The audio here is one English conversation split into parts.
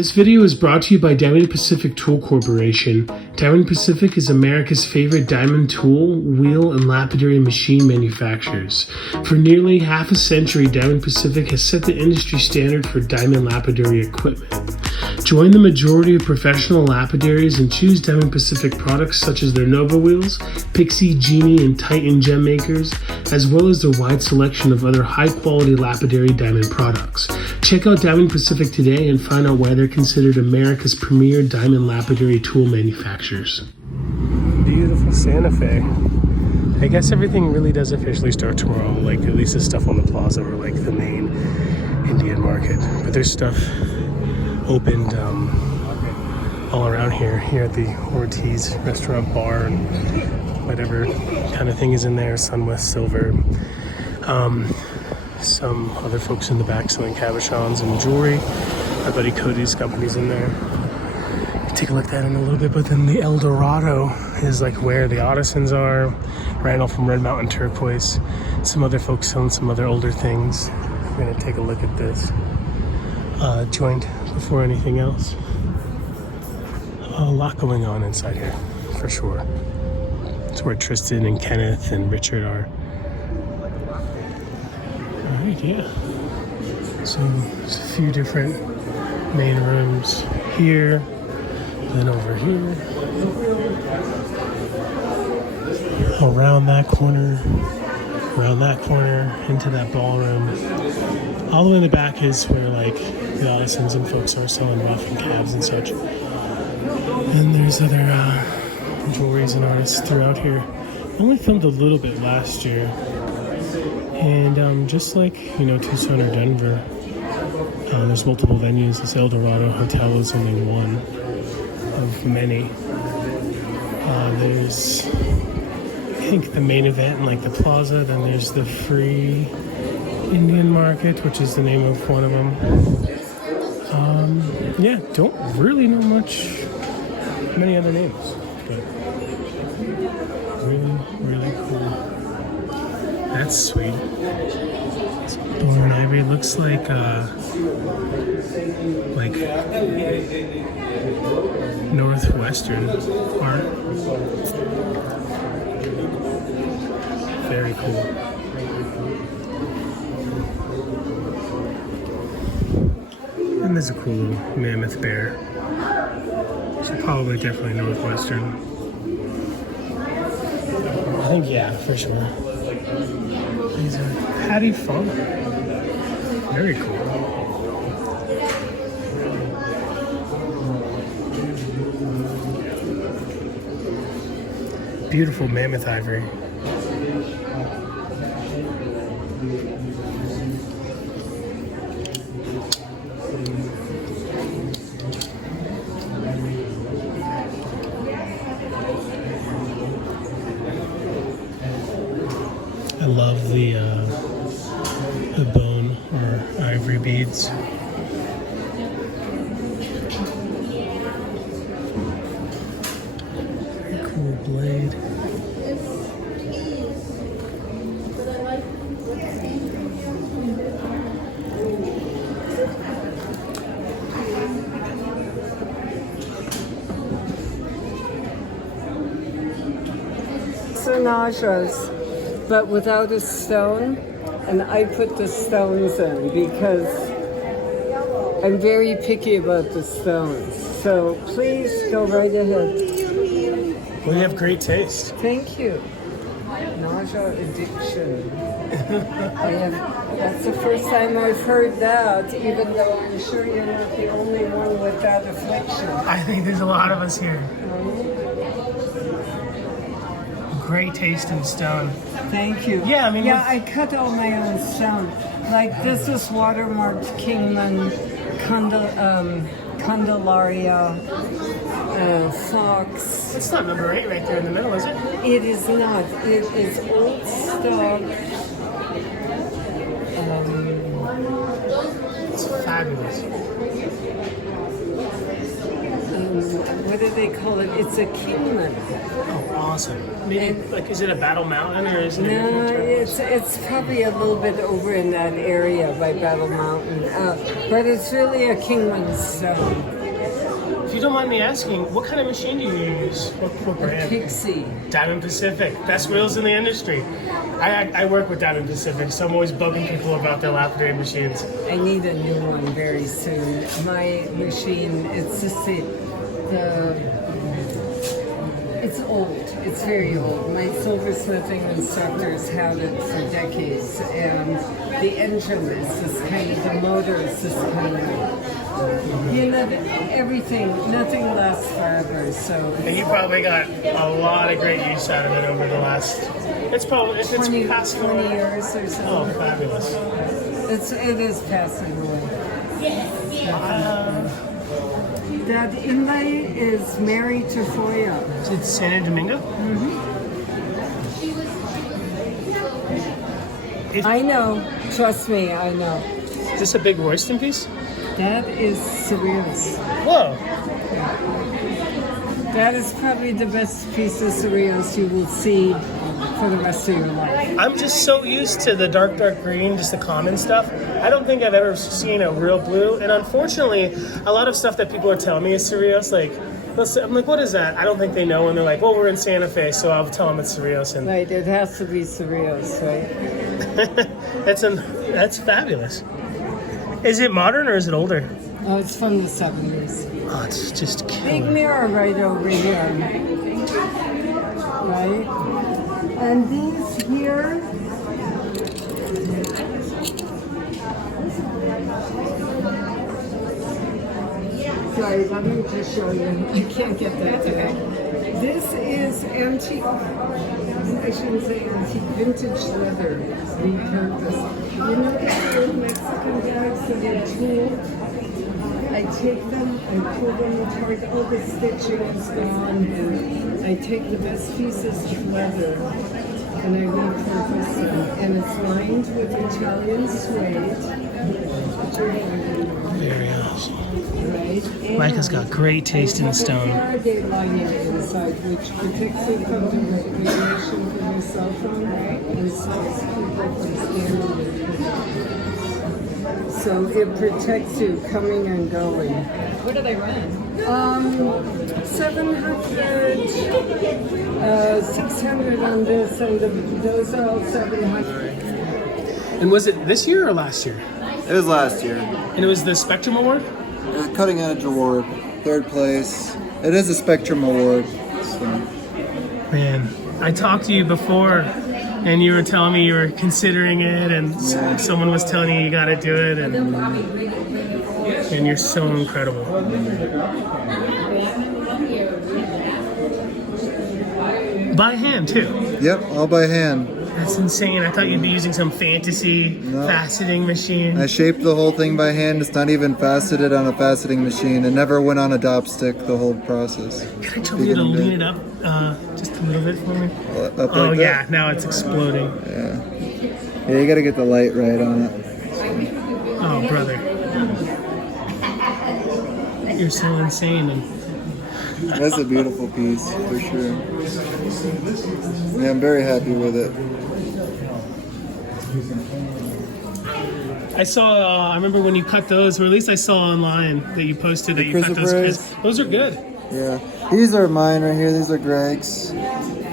This video is brought to you by Diamond Pacific Tool Corporation. Diamond Pacific is America's favorite diamond tool, wheel, and lapidary machine manufacturers. For nearly half a century, Diamond Pacific has set the industry standard for diamond lapidary equipment. Join the majority of professional lapidaries and choose Diamond Pacific products such as their Nova wheels, Pixie, Genie, and Titan gem makers, as well as their wide selection of other high-quality lapidary diamond products. Check out Diamond Pacific today and find out why they're considered America's premier diamond lapidary tool manufacturers. Beautiful Santa Fe. I guess everything really does officially start tomorrow, like at least the stuff on the plaza or like the main Indian market. But there's stuff opened all around here at the Ortiz restaurant bar and whatever kind of thing is in there, Sunwest Silver. Some other folks in the back selling cabochons and jewelry. My buddy Cody's company's in there. Take a look at that in a little bit, but then the El Dorado is like where the Audisons are. Randall from Red Mountain Turquoise. Some other folks selling some other older things. We're gonna take a look at this joint before anything else. A lot going on inside here, for sure. It's where Tristan and Kenneth and Richard are. Alright, yeah. So there's a few different main rooms here, then over here, around that corner, into that ballroom. All the way in the back is where like the Audisons and folks are selling rough and cabs and such. And there's other jewelries and artists throughout here. I only filmed a little bit last year. And just like, Tucson or Denver, there's multiple venues. This El Dorado Hotel is only one of many. There's, I think, the main event in like the plaza. Then there's the free Indian market, which is the name of one of them. Yeah, don't really know many other names, but really cool. That's sweet. Thorn Ivory looks like Northwestern art. Very cool. And there's a cool little mammoth bear. So probably definitely Northwestern. I think, yeah, for sure. These are Patty Funk. Very cool. Beautiful mammoth ivory. I love the bone or ivory beads. Very cool blade. Najas, but without a stone, and I put the stones in because I'm very picky about the stones. So please go right ahead. Well, you have great taste. Thank you. Nausea addiction. That's the first time I've heard that, even though I'm sure you're not the only one with that affliction. I think there's a lot of us here. Great taste in stone. Thank you. Yeah, I mean, I cut all my own stone. Like this is watermarked Kingman, Candelaria, Fox. It's not number 8 right there in the middle, is it? It is not. It is old stock. It's fabulous. what do they call it? It's a kingman. Oh, awesome. Maybe, like, is it a Battle Mountain or is it? No, it's probably a little bit over in that area by Battle Mountain, but it's really a kingman stone. If you don't mind me asking, what kind of machine do you use? What brand? Pixie. Diamond Pacific. Best wheels in the industry. I work with Diamond Pacific, so I'm always bugging people about their lapidary machines. I need a new one very soon. My machine, it's just it's old. It's very old. My silversmithing instructors had it for decades, and the engine is this kind of, the motor is this kind of, you know, everything, nothing lasts forever, so. And you probably got a lot of great use out of it over the last, it's 20 passing years or so. Oh, fabulous. It is passing away. That inlay is Mary Tafoya. Is it Santo Domingo? I know. Trust me, I know. Is this a big Royston piece? That is Cereals. Whoa. That is probably the best piece of Cereals you will see for the rest of your life. I'm just so used to the dark green, just the common stuff. I don't think I've ever seen a real blue. And unfortunately, a lot of stuff that people are telling me is Cereals. Like, I'm like, what is that? I don't think they know. And they're like, well, we're in Santa Fe, so I'll tell them it's Cereals. And Right, it has to be Cereals, right? that's fabulous. Is it modern or is it older? Oh, it's from the 70s. Oh, it's just Big killer. mirror right over here. Right? And these here, sorry, let me just show you. I can't get that today. This is antique, I shouldn't say antique, vintage leather repurposed. You know the old Mexican bags that are tooled? I take them, I pull them apart, all the stitching is gone, and I take the best pieces of leather and I repurpose them. And it's lined with Italian suede. Very awesome. Right? And Micah's got great taste in I stone. have a Faraday lining inside, which protects you from the radiation from your cell phone and stops people from standing in it. So it protects you coming and going. What do they run? 700, 600 on this, and those are all 700. And was it this year or last year? It was last year. And it was the Spectrum Award? It was a cutting edge award, 3rd place. It is a Spectrum Award. So. Man, I talked to you before, and you were telling me you were considering it, and someone was telling you got to do it, and you're so incredible. By hand too. Yep, all by hand. That's insane. I thought you'd be using some fantasy faceting machine. I shaped the whole thing by hand. It's not even faceted on a faceting machine. It never went on a dop stick, the whole process. Can I tell you to lean it up just a little bit for me? Up Oh like yeah, that? now it's exploding. Yeah, you gotta get the light right on it. Oh, brother. You're so insane. And That's a beautiful piece, for sure. Yeah, I'm very happy with it. I saw, I remember when you cut those, or at least I saw online that you posted that you cut those. chrysoprase? Those are good. Yeah, these are mine right here. These are Greg's.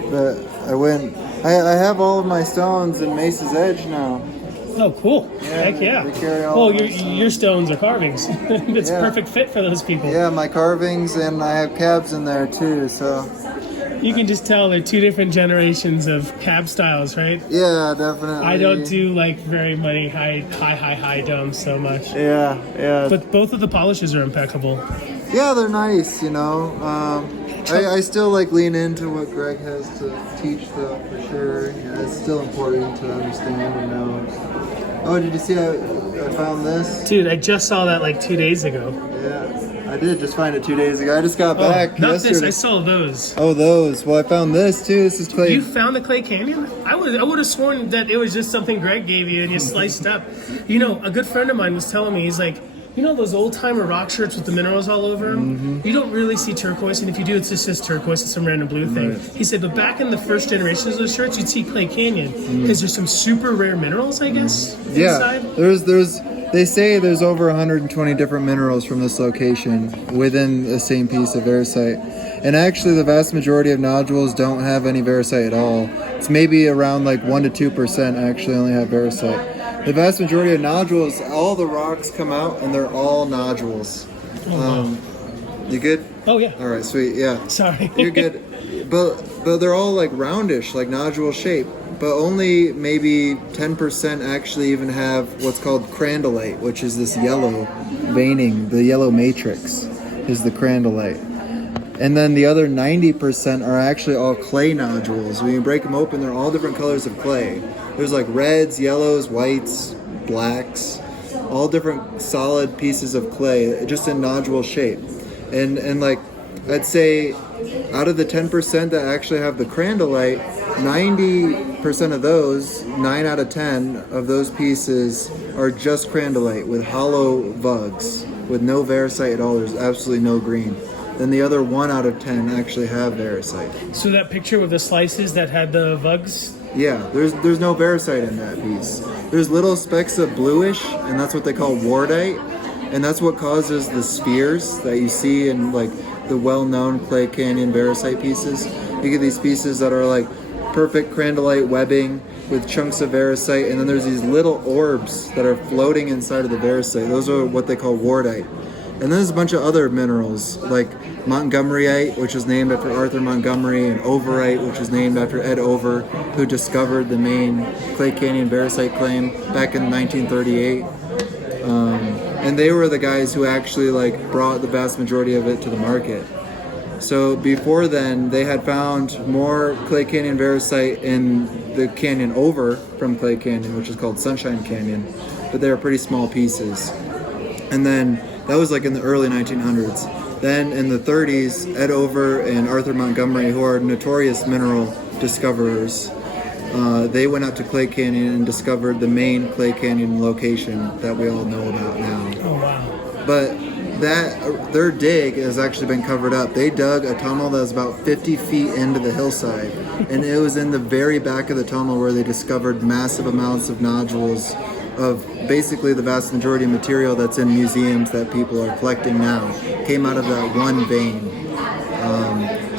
But I have all of my stones in Mace's Edge now. Oh, cool. Yeah, Heck yeah. we carry all Well, of my your stones are carvings. It's Yeah. perfect fit for those people. Yeah, my carvings, and I have cabs in there too, so. You can just tell they're two different generations of cab styles, right? Yeah, definitely. I don't do like very many high domes so much. Yeah. But both of the polishes are impeccable. Yeah, they're nice, you know. I still like lean into what Greg has to teach though, for sure. Yeah, it's still important to understand and know. Oh, did you see I found this? Dude, I just saw that like 2 days ago. Yeah, I did just find it 2 days ago. I just got back Not yesterday. this, I saw those. Oh, those. Well, I found this too. This is clay. You found the Clay Canyon? I would have sworn that it was just something Greg gave you and you sliced up. You know, a good friend of mine was telling me, he's like, You know those old timer rock shirts with the minerals all over them? You don't really see turquoise, and if you do, it just says turquoise. It's some random blue thing. Right. He said, but back in the first generations of those shirts, you'd see Clay Canyon because there's some super rare minerals, I guess, Yeah, inside. they say there's over 120 different minerals from this location within the same piece of varisite. And actually, the vast majority of nodules don't have any varisite at all. It's maybe around like 1 to 2% actually only have varisite. The vast majority of nodules, all the rocks come out and they're all nodules. You good? Oh, yeah. All right, sweet. Yeah. Sorry. You're good. But they're all like roundish, like nodule shape. But only maybe 10% actually even have what's called crandallite, which is this yellow veining. The yellow matrix is the crandallite. And then the other 90% are actually all clay nodules. When you break them open, they're all different colors of clay. There's like reds, yellows, whites, blacks, all different solid pieces of clay, just in nodule shape. And like, I'd say out of the 10% that actually have the crandallite, 90% of those, 9 out of 10 of those pieces are just crandallite with hollow vugs, with no varisite at all. There's absolutely no green. Then the other 1 out of 10 actually have varisite. So that picture with the slices that had the vugs? Yeah, there's no varisite in that piece. There's little specks of bluish, and that's what they call wardite, and that's what causes the spheres that you see in like the well-known Clay Canyon varisite pieces. You get these pieces that are like perfect crandallite webbing with chunks of varisite, and then there's these little orbs that are floating inside of the varisite. Those are what they call wardite. And then there's a bunch of other minerals like Montgomeryite, which is named after Arthur Montgomery, and Overite, which is named after Ed Over, who discovered the main Clay Canyon varisite claim back in 1938. And they were the guys who actually like brought the vast majority of it to the market. So before then, they had found more Clay Canyon varisite in the canyon over from Clay Canyon, which is called Sunshine Canyon, but they were pretty small pieces. And then that was like in the early 1900s. Then in the 30s, Ed Over and Arthur Montgomery, who are notorious mineral discoverers, they went out to Clay Canyon and discovered the main Clay Canyon location that we all know about now. Oh, wow. But their dig has actually been covered up. They dug a tunnel that was about 50 feet into the hillside, and it was in the very back of the tunnel where they discovered massive amounts of nodules of basically the vast majority of material that's in museums that people are collecting now came out of that one vein.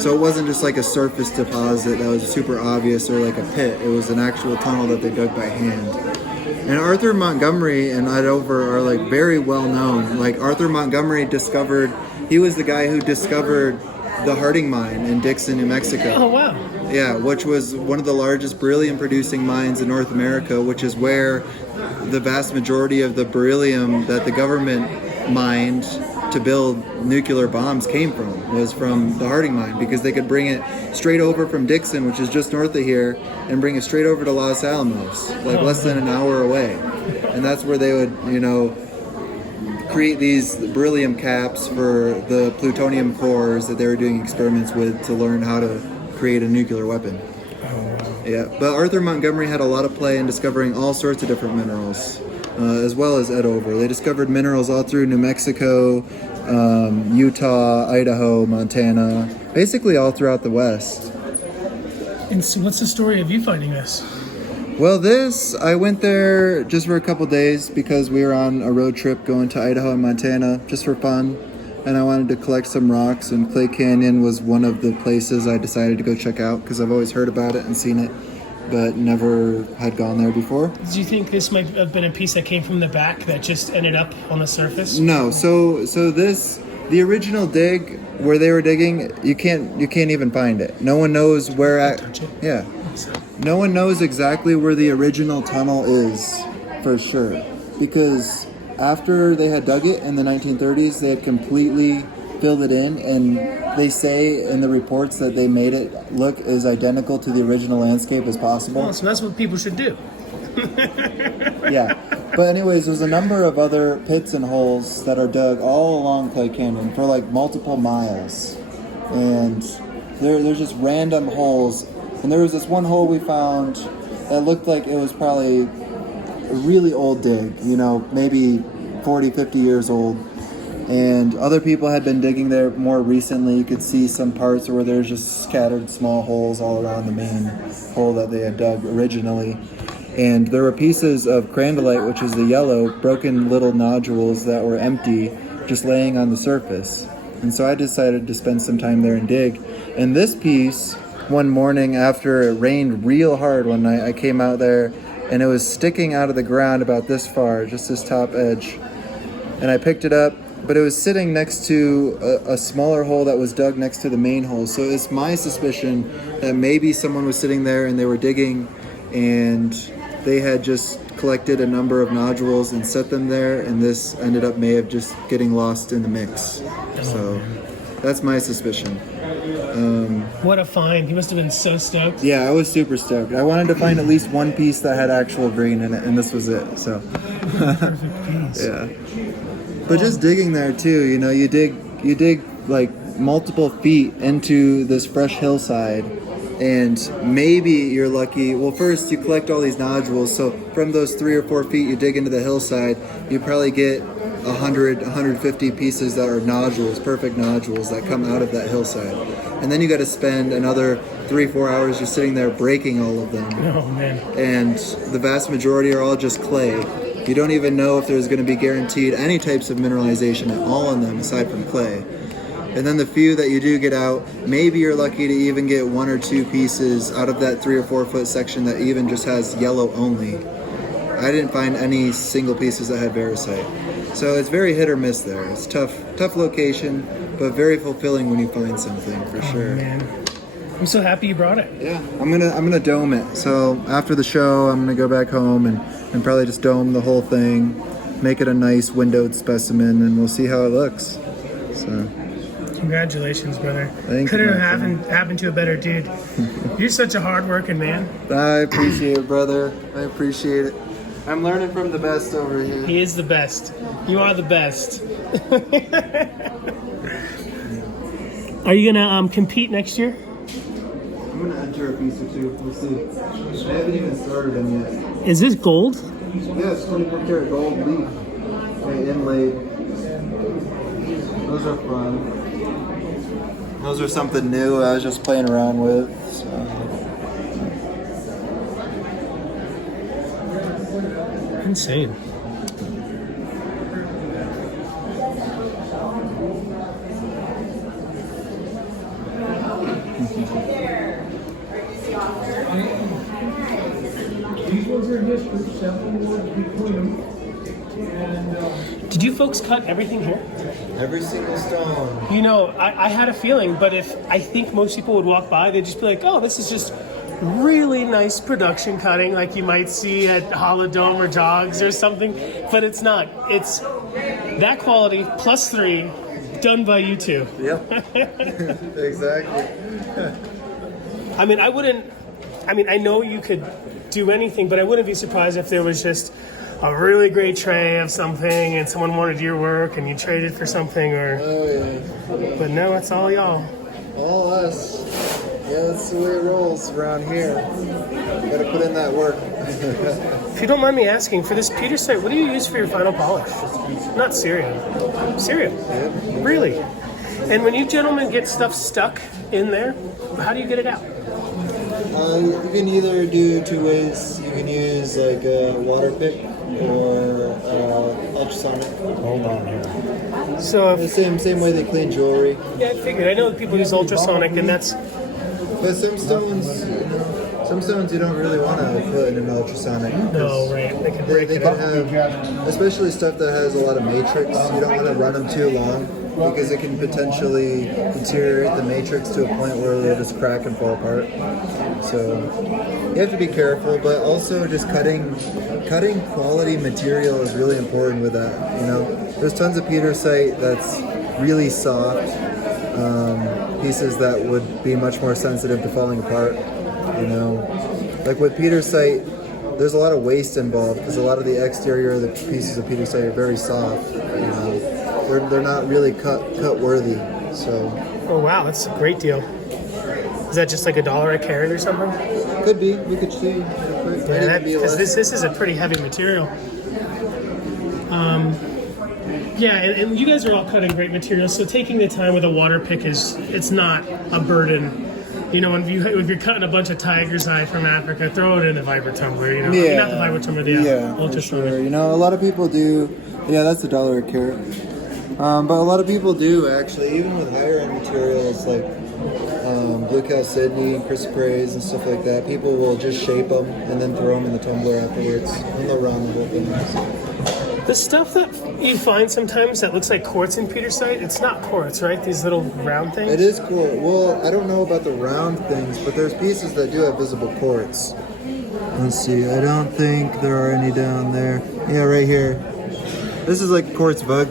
So it wasn't just like a surface deposit that was super obvious or like a pit. It was an actual tunnel that they dug by hand. And Arthur Montgomery and Ed Over are like very well known. Like Arthur Montgomery he was the guy who discovered the Harding mine in Dixon, New Mexico. Oh, wow. Yeah, which was one of the largest beryllium producing mines in North America, which is where the vast majority of the beryllium that the government mined to build nuclear bombs came from, was from the Harding mine, because they could bring it straight over from Dixon, which is just north of here, and bring it straight over to Los Alamos, like less than an hour away. And that's where they would, create these beryllium caps for the plutonium cores that they were doing experiments with to learn how to create a nuclear weapon. Yeah, but Arthur Montgomery had a lot of play in discovering all sorts of different minerals, as well as Ed Over. They discovered minerals all through New Mexico, Utah, Idaho, Montana, basically all throughout the West. And so what's the story of you finding this? Well, I went there just for a couple days because we were on a road trip going to Idaho and Montana just for fun. And I wanted to collect some rocks, and Clay Canyon was one of the places I decided to go check out because I've always heard about it and seen it, but never had gone there before. Do you think this might have been a piece that came from the back that just ended up on the surface? No, so the original dig where they were digging, you can't even find it. No one knows where yeah. No one knows exactly where the original tunnel is for sure, because after they had dug it in the 1930s, they had completely filled it in, and they say in the reports that they made it look as identical to the original landscape as possible. Oh, so that's what people should do. Yeah. But anyways, there's a number of other pits and holes that are dug all along Clay Canyon for like multiple miles. And there's just random holes. And there was this one hole we found that looked like it was probably a really old dig, maybe 40, 50 years old. And other people had been digging there more recently. You could see some parts where there's just scattered small holes all around the main hole that they had dug originally. And there were pieces of crandallite, which is the yellow, broken little nodules that were empty, just laying on the surface. And so I decided to spend some time there and dig. And this piece, one morning after it rained real hard one night, I came out there and it was sticking out of the ground about this far, just this top edge. And I picked it up, but it was sitting next to a smaller hole that was dug next to the main hole. So it's my suspicion that maybe someone was sitting there and they were digging and they had just collected a number of nodules and set them there, and this ended up may have just getting lost in the mix. So that's my suspicion. What a find. He must have been so stoked. Yeah, I was super stoked. I wanted to find at least one piece that had actual green in it, and this was it. So Perfect piece. yeah. But just digging there too, you know, you dig like multiple feet into this fresh hillside, and maybe you're lucky. Well, first you collect all these nodules, so from those 3 or 4 feet you dig into the hillside, you probably get 100, 150 pieces that are nodules, perfect nodules that come out of that hillside. And then you got to spend another 3-4 hours just sitting there breaking all of them. Oh, man. And the vast majority are all just clay. You don't even know if there's going to be guaranteed any types of mineralization at all in them aside from clay. And then the few that you do get out, maybe you're lucky to even get 1 or 2 pieces out of that 3 or 4 foot section that even just has yellow only. I didn't find any single pieces that had varicite. So it's very hit or miss there. It's tough location, but very fulfilling when you find something for sure. Man. I'm so happy you brought it. Yeah, I'm gonna dome it. So after the show, I'm gonna go back home and probably just dome the whole thing, make it a nice windowed specimen, and we'll see how it looks. So Congratulations, brother. Thank Couldn't you, have my happened to a better dude. You're such a hard-working man. I appreciate it, brother. I appreciate it. I'm learning from the best over here. He is the best. You are the best. Are you gonna compete next year? I'm gonna enter a piece or two. We'll see. I haven't even started them yet. Is this gold? Yeah, it's 24 karat gold leaf. Inlaid. Those are fun. Those are something new I was just playing around with. So. Insane. Did you folks cut everything here? Every single stone. You know, I had a feeling, but I think most people would walk by, they'd just be like, oh, this is just really nice production cutting like you might see at Holodome or Jogs or something, but it's not. It's that quality plus 3 done by you two. Yep. Exactly. I know you could do anything, but I wouldn't be surprised if there was just a really great tray of something and someone wanted your work and you traded for something or... Oh, yeah. But no, it's all y'all. All us. Yeah, that's the way it rolls around here. Gotta put in that work. If you don't mind me asking, for this Petersite, what do you use for your final polish? Not cereal. Cereal? Yep. Really? And when you gentlemen get stuff stuck in there, how do you get it out? You can either do 2 ways. You can use like a water pick or ultrasonic. Hold on here. So, The same way they clean jewelry. yeah, I figured. I know that people use ultrasonic, and that's... But some stones you don't really want to put in an ultrasonic. No, right. They can break They it can up. have, especially stuff that has a lot of matrix. You don't want to run them too long because it can potentially deteriorate the matrix to a point where they'll just crack and fall apart. So you have to be careful, but also just cutting quality material is really important with that. You know, there's tons of Petersite that's really soft. Pieces that would be much more sensitive to falling apart, you know. Like with Petersite, there's a lot of waste involved because a lot of the exterior of the pieces of Petersite are very soft. You know, they're not really cut worthy. So Oh, wow, that's a great deal. Is that just like $1 a carat or something? could be. We could see. Yeah, because this is a pretty heavy material. Yeah, and you guys are all cutting great materials, so taking the time with a water pick it's not a burden. You know, if you're cutting a bunch of tiger's eye from Africa, throw it in the vibro tumbler. You know, Yeah. not the vibro tumbler, the For sure. You know, a lot of people do. Yeah, that's $1 a carat. But a lot of people do actually, even with higher end materials like Blue Cal Sydney, chrysoprase, and stuff like that. People will just shape them and then throw them in the tumbler afterwards, and they'll round the whole thing. The stuff that you find sometimes that looks like quartz in petersite, it's not quartz, right? These little round things? It is quartz. Well, I don't know about the round things, but there's pieces that do have visible quartz. Let's see, I don't think there are any down there. Yeah, right here. This is like quartz bug.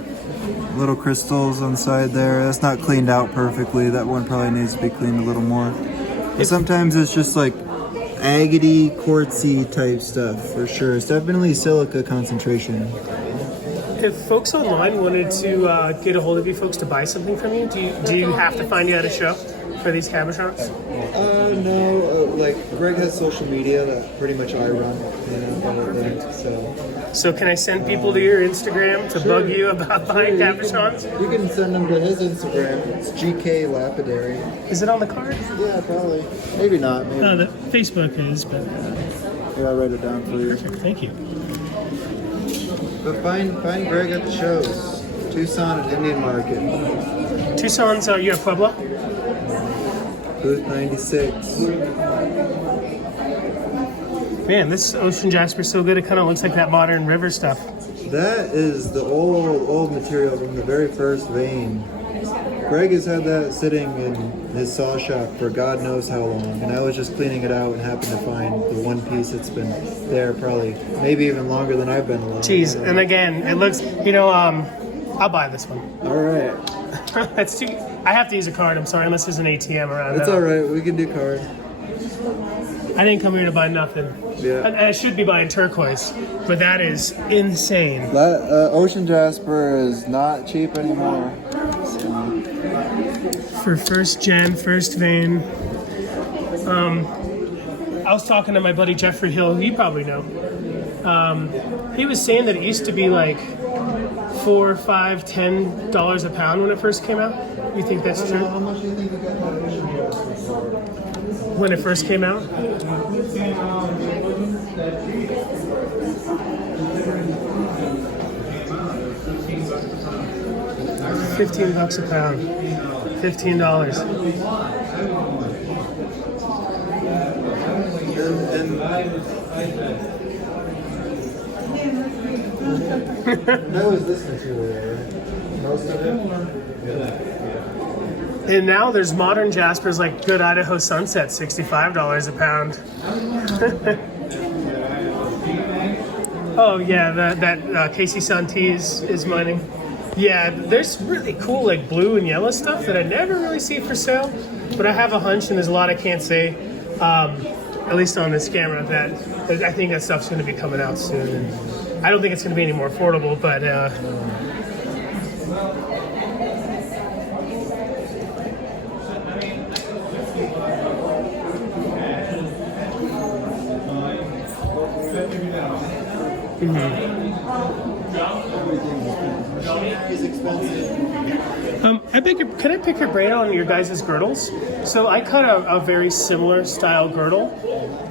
Little crystals on the side there. That's not cleaned out perfectly. That one probably needs to be cleaned a little more. But sometimes it's just like agate-y, quartzy type stuff for sure. It's definitely silica concentration. If folks online wanted to get a hold of you folks to buy something from you, do you have to find you at a show for these cabochons? No. Like Greg has social media that pretty much I run. You know, So can I send people to your Instagram to bug you about buying cabochons? You can send them to his Instagram. It's GK Lapidary. Is it on the card? Yeah, probably. Maybe not. Maybe. The Facebook is, but Yeah, I'll write it down for you. perfect. Thank you. But find Greg at the shows. Tucson at Indian Market. Tucson's, you have Pueblo? Booth 96. Man, this ocean jasper is so good. It kind of looks like that modern river stuff. That is the old material from the very first vein. Greg has had that sitting in his saw shop for God knows how long, and I was just cleaning it out and happened to find the one piece that's been there probably maybe even longer than I've been alive. Jeez, and again, it looks, I'll buy this one. All right. That's too. I have to use a card. I'm sorry, unless there's an ATM around. That's all right. We can do card. I didn't come here to buy nothing. Yeah. I should be buying turquoise, but that is insane. That ocean jasper is not cheap anymore. So. For first gen, first vein. I was talking to my buddy Jeffrey Hill. You probably know. He was saying that it used to be like $4, $5, $10 a pound when it first came out. You think that's true? How much do you think you got that ocean jasper for? When it first came out? $15 a pound. $15. That was this material, right? Most of it? And now there's modern jaspers like Good Idaho Sunset, $65 a pound. Oh yeah, that Casey Santee is mining. Yeah, there's really cool like blue and yellow stuff that I never really see for sale, but I have a hunch and there's a lot I can't say, at least on this camera, that I think that stuff's going to be coming out soon. And I don't think it's going to be any more affordable, but Is expensive. Can I pick your brain on your guys' girdles? So I cut a very similar style girdle.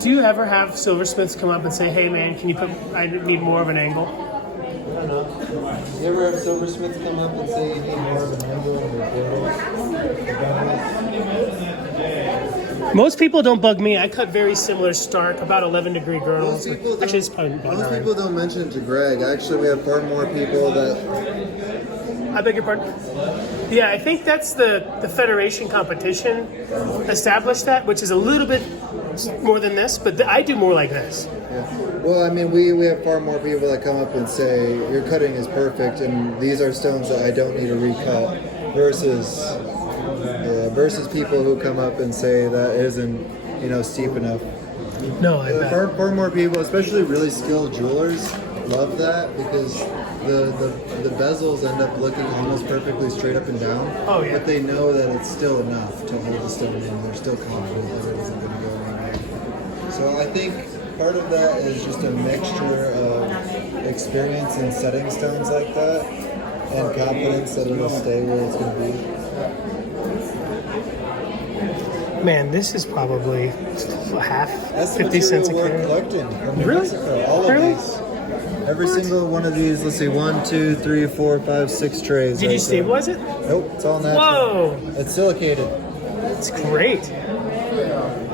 Do you ever have silversmiths come up and say, "Hey man, can you I need more of an angle"? I don't know. You ever have silversmiths come up and say you need more of an angle in your girdles? Most people don't bug me. I cut very similar stark, about 11-degree girdles. Actually, it's probably about Most 9. people don't mention it to Greg. Actually, we have far more people that. I beg your pardon? Yeah, I think that's the Federation competition established that, which is a little bit more than this, but I do more like this. Yeah. Well, I mean, we have far more people that come up and say your cutting is perfect, and these are stones that I don't need to recut, versus people who come up and say that isn't, steep enough. No, I bet. Far more people, especially really skilled jewelers, love that because the bezels end up looking almost perfectly straight up and down. Oh, yeah. But they know that it's still enough to hold the stone in. They're still confident that it isn't going to go anywhere. So I think part of that is just a mixture of experience in setting stones like that, and confidence that it'll stay where it's going to be. Man, this is probably half, That's 50 cents a we're carat. collecting from New Really? Mexico. All of Really? these. Every single one of these, let's see, 1, 2, 3, 4, 5, 6 trays. Did you stabilize it? Nope, it's all natural. Whoa, It's silicated. it's great.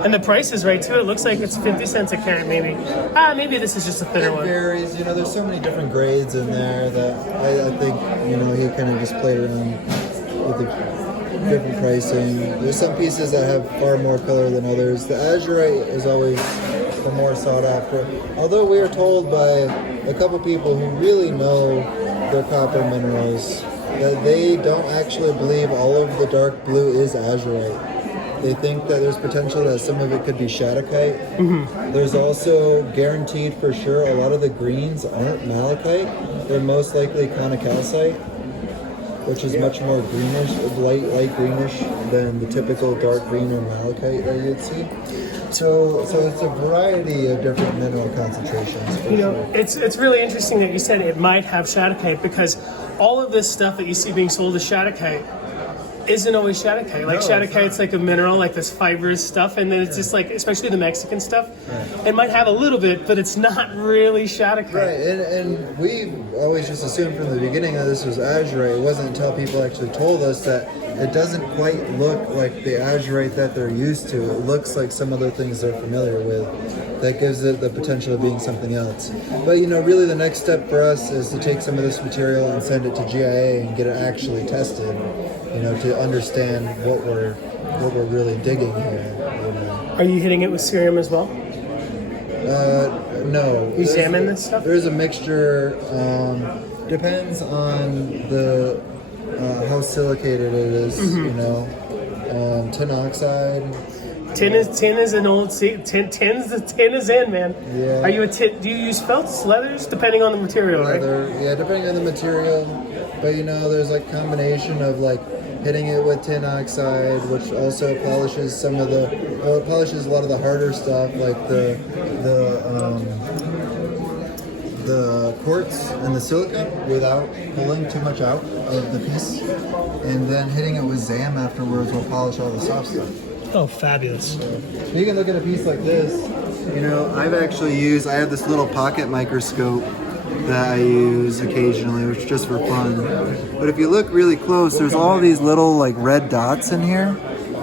And the price is right too. It looks like it's 50 cents a carat, maybe. Maybe this is just a thinner It one. varies, you know, there's so many different grades in there that I think, you know, he kind of just played around with the different pricing. There's some pieces that have far more color than others. The azurite is always the more sought after. Although we are told by a couple people who really know their copper minerals that they don't actually believe all of the dark blue is azurite. They think that there's potential that some of it could be shadokite. There's also guaranteed for sure a lot of the greens aren't malachite. They're most likely conocalcite, which is much more greenish, light greenish than the typical dark green or malachite that you'd see. So it's a variety of different mineral concentrations. For You know, sure. it's really interesting that you said it might have shadokite, because all of this stuff that you see being sold as shadokite isn't always shadokite. Like No, shadokite's like a mineral, like this fibrous stuff, and then it's just like, especially the Mexican stuff, it might have a little bit, but it's not really shadokite. Right, and we always just assumed from the beginning that this was azurite. It wasn't until people actually told us that it doesn't quite look like the azurite that they're used to. It looks like some other things they're familiar with. That gives it the potential of being something else. But you know, really the next step for us is to take some of this material and send it to GIA and get it actually tested. You know, to understand what we're really digging here. You know. Are you hitting it with cerium as well? No. You examine this stuff? There's a mixture. Depends on the how silicated it is. You know, tin oxide. Tin is an old tin is in, man. Yeah. Are you a tin? Do you use felts, leathers, depending on the material, right? Leather, yeah, depending on the material. But you know, there's like combination of like hitting it with tin oxide, which also polishes some of the, well, it polishes a lot of the harder stuff, like the quartz and the silica without pulling too much out of the piece. And then hitting it with ZAM afterwards will polish all the soft stuff. Oh, fabulous. You can look at a piece like this. You know, I have this little pocket microscope that I use occasionally, which is just for fun. But if you look really close, there's all these little like red dots in here,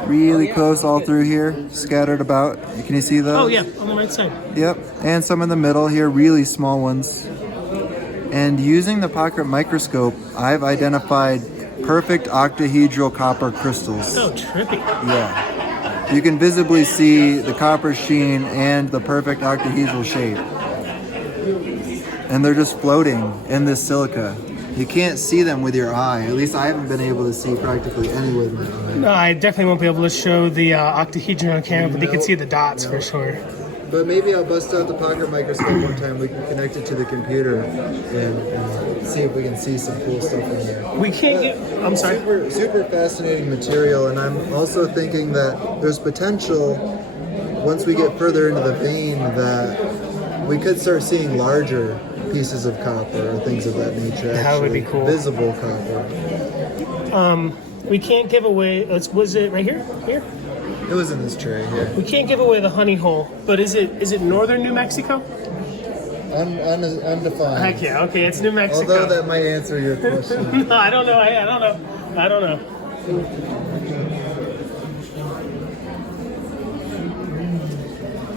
really close all through here, scattered about. Can you see those? Oh yeah, on the right side. Yep, and some in the middle here, really small ones. And using the pocket microscope, I've identified perfect octahedral copper crystals. Oh, trippy. Yeah. You can visibly see the copper sheen and the perfect octahedral shape. And they're just floating in this silica. You can't see them with your eye. At least I haven't been able to see practically any with my eye. No, I definitely won't be able to show the octahedron on camera, but you can see the dots for sure. But maybe I'll bust out the pocket microscope one time. We can connect it to the computer and see if we can see some cool stuff in there. We can't get. I'm sorry. Super fascinating material, and I'm also thinking that there's potential once we get further into the vein that we could start seeing larger pieces of copper or things of that nature. That would be cool. Visible copper. We can't give away. Was it right here? Here. It was in this tray here. We can't give away the honey hole, but is it northern New Mexico? Undefined. Heck yeah. Okay, it's New Mexico. Although that might answer your question. No, I don't know. I don't know.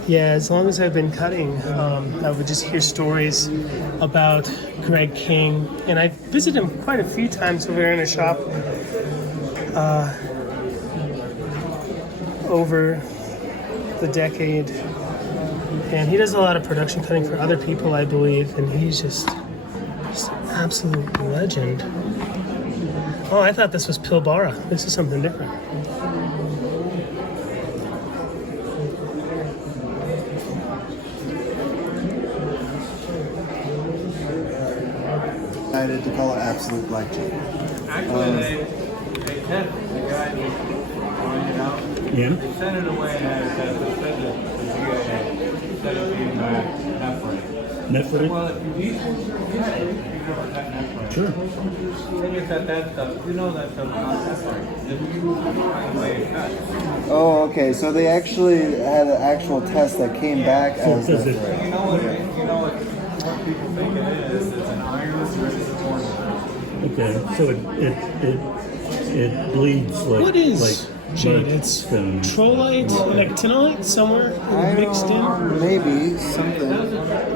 Yeah, as long as I've been cutting, I would just hear stories about Greg King, and I visited him quite a few times over there in his shop over the decade. And he does a lot of production cutting for other people, I believe, and he's just an absolute legend. Oh, I thought this was Pilbara. This is something different. Decided to call it absolute blackjack. Actually, they tested the guy who pointed out. Yeah. They sent it away as a visit to GIA instead of being halfway. Nephrite? Well, these ones are okay. You've never got Nephrite. Sure. The thing is that you know that the Nephrite, the way it cuts. Oh, okay. So they actually had an actual test that came back as does it- Nephrite. You know what people think it is? It's an iron versus a corn. Okay, so it bleeds like What is like jade? mud It's stone. trollite and actinolite somewhere mixed in. Maybe something.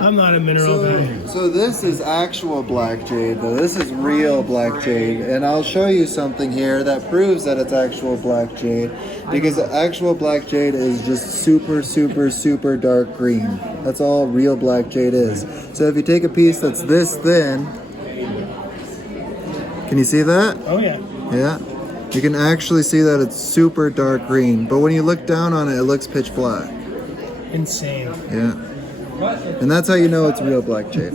I'm not a mineral guy. So this is actual black jade, though. This is real black jade, and I'll show you something here that proves that it's actual black jade. Because actual black jade is just super, super, super dark green. That's all real black jade is. So if you take a piece that's this thin, can you see that? Oh yeah. Yeah. You can actually see that it's super dark green, but when you look down on it, it looks pitch black. Insane. Yeah. And that's how you know it's real black jade.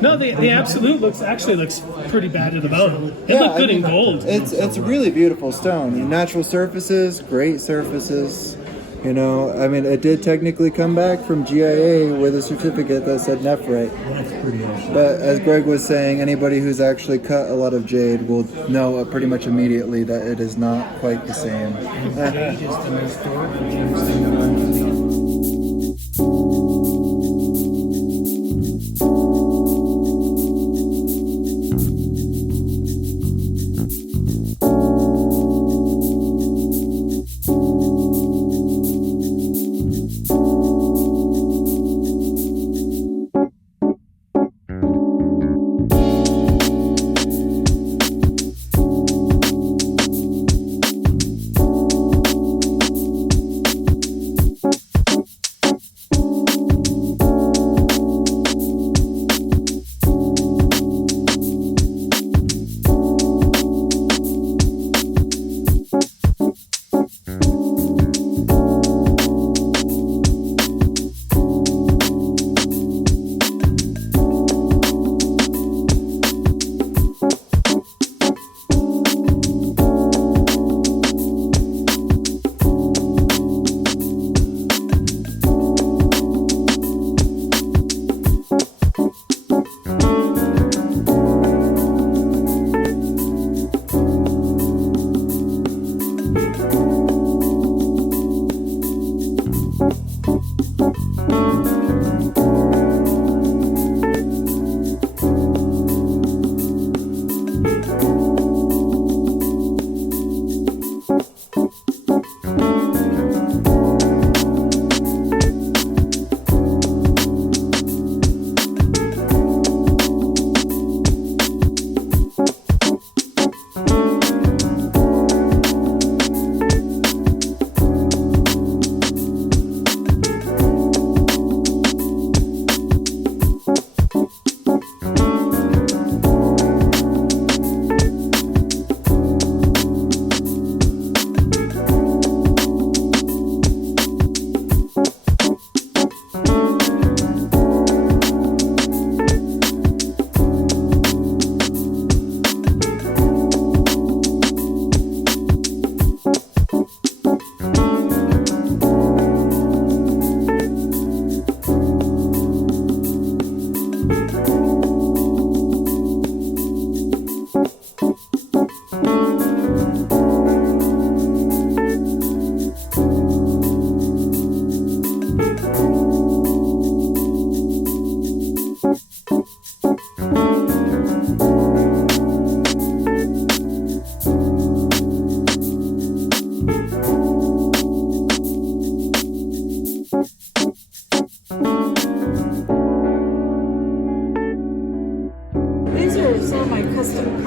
No, the absolute looks pretty bad at the bone. It looked good in gold. It's a really beautiful stone. Natural surfaces, great surfaces. You know, I mean, it did technically come back from GIA with a certificate that said nephrite. That's pretty awesome. But as Greg was saying, anybody who's actually cut a lot of jade will know pretty much immediately that it is not quite the same. Jade is the most durable gemstone of all.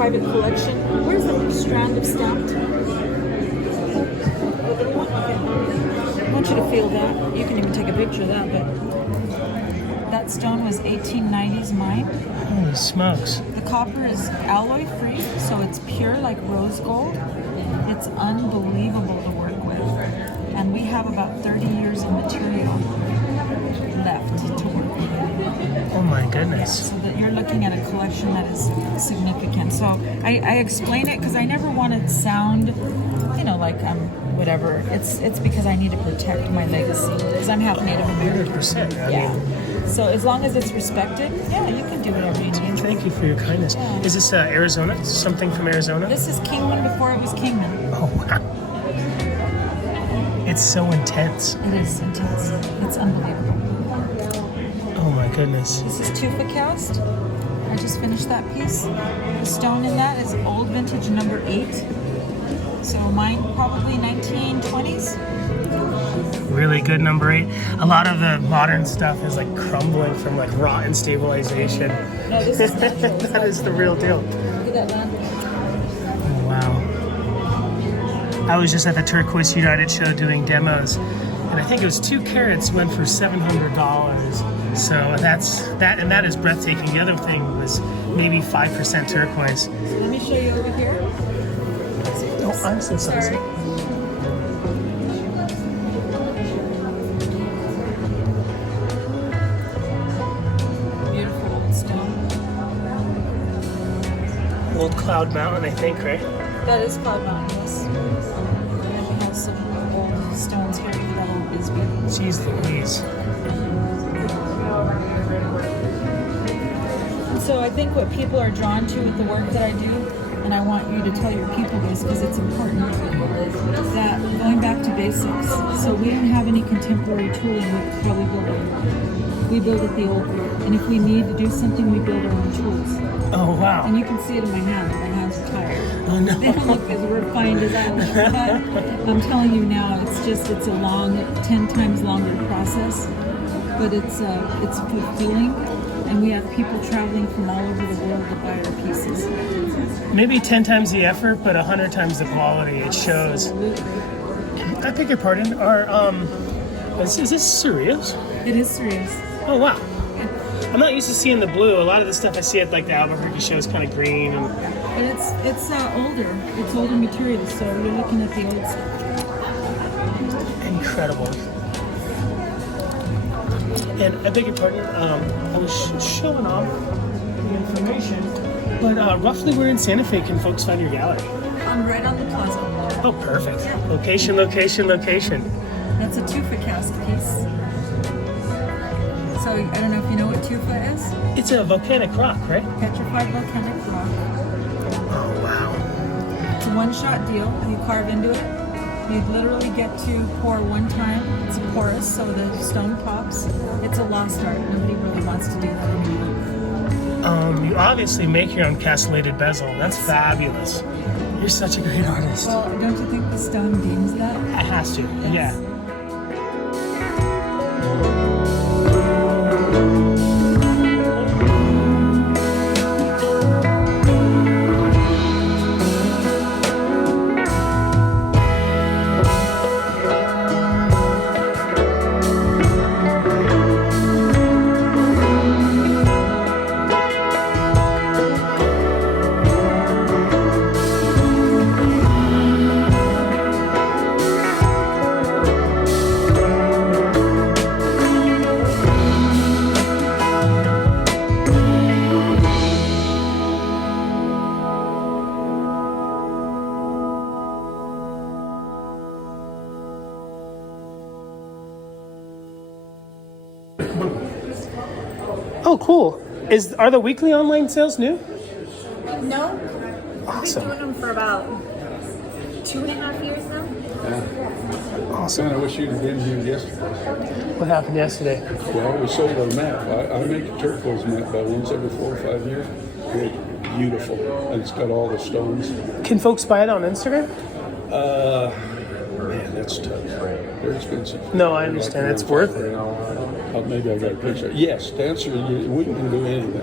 private collection. Where's the strand of stamped? I want you to feel that. You can even take a picture of that, but that stone was 1890s mined. Holy smokes. The copper is alloy free, so it's pure like rose gold. It's unbelievable to work with. And we have about 30 years of material left to work with. Oh my goodness. So that you're looking at a collection that is significant. So I explain it because I never want it to sound, like whatever. It's because I need to protect my legacy because I'm half Native American. 100%. Yeah. So as long as it's respected, yeah, you can do whatever you need. Thank you for your kindness. Yeah. Is this Arizona? Something from Arizona? This is Kingman before it was Kingman. Oh, wow. It's so intense. It is intense. It's unbelievable. Oh my goodness. This is tufa cast. I just finished that piece. The stone in that is old vintage number 8. So mine probably 1920s. Really good number 8. A lot of the modern stuff is like crumbling from like rotten stabilization. No, this is natural. That is the real deal. Look at that land. Oh, wow. I was just at the Turquoise United show doing demos, and I think it was 2 carats went for $700. So that is breathtaking. The other thing was maybe 5% turquoise. Let me show you over here. Oh, I'm so sorry. Beautiful old stone. Old Cloud Mountain, I think, right? That is Cloud Mountain, yes. And we have some old stones here with that old Bisbee. Jeez Louise. So I think what people are drawn to with the work that I do, and I want you to tell your people this because it's important, that going back to basics. So we don't have any contemporary tooling with how we build it. We build it the old way. And if we need to do something, we build our own tools. Oh, wow. And you can see it in my hands. My hands are tired. Oh, no. They don't look as refined as I look. But I'm telling you now, it's a long, 10 times longer process. But it's fulfilling. And we have people traveling from all over the world to buy our pieces. Maybe 10 times the effort, but 100 times the quality. It shows. I beg your pardon. Is this cereals? It is serious. Oh, wow. I'm not used to seeing the blue. A lot of the stuff I see at like the Albuquerque show is kind of green. And But it's older. It's older material, so you're looking at the old stuff. incredible. And I beg your pardon, I was showing off the information, but roughly where in Santa Fe can folks find your gallery? I'm right on the plaza. Oh, perfect. Location, location, location. That's a tufa cast piece. So I don't know if you know what tufa is. It's a volcanic rock, right? Petrified volcanic rock. Oh, wow. It's a one-shot deal. You carve into it. You literally get to pour one time. It's porous, so the stone pops. It's a lost art. Nobody really wants to do that anymore. You obviously make your own castellated bezel. That's fabulous. You're such a great artist. Well, don't you think the stone deems that? It has to, yeah. Oh, cool. Are the weekly online sales new? No, I've been Awesome. doing them for about 2.5 years now. Awesome. Man, I wish you'd have been here yesterday. What happened yesterday? Well, we sold our map. I make a turquoise map about once every 4 or 5 years. It's beautiful, and it's got all the stones. Can folks buy it on Instagram? Man, that's tough. They're expensive. No, I understand. It's worth it. Maybe I got a picture. Yes, to answer you, we can do anything.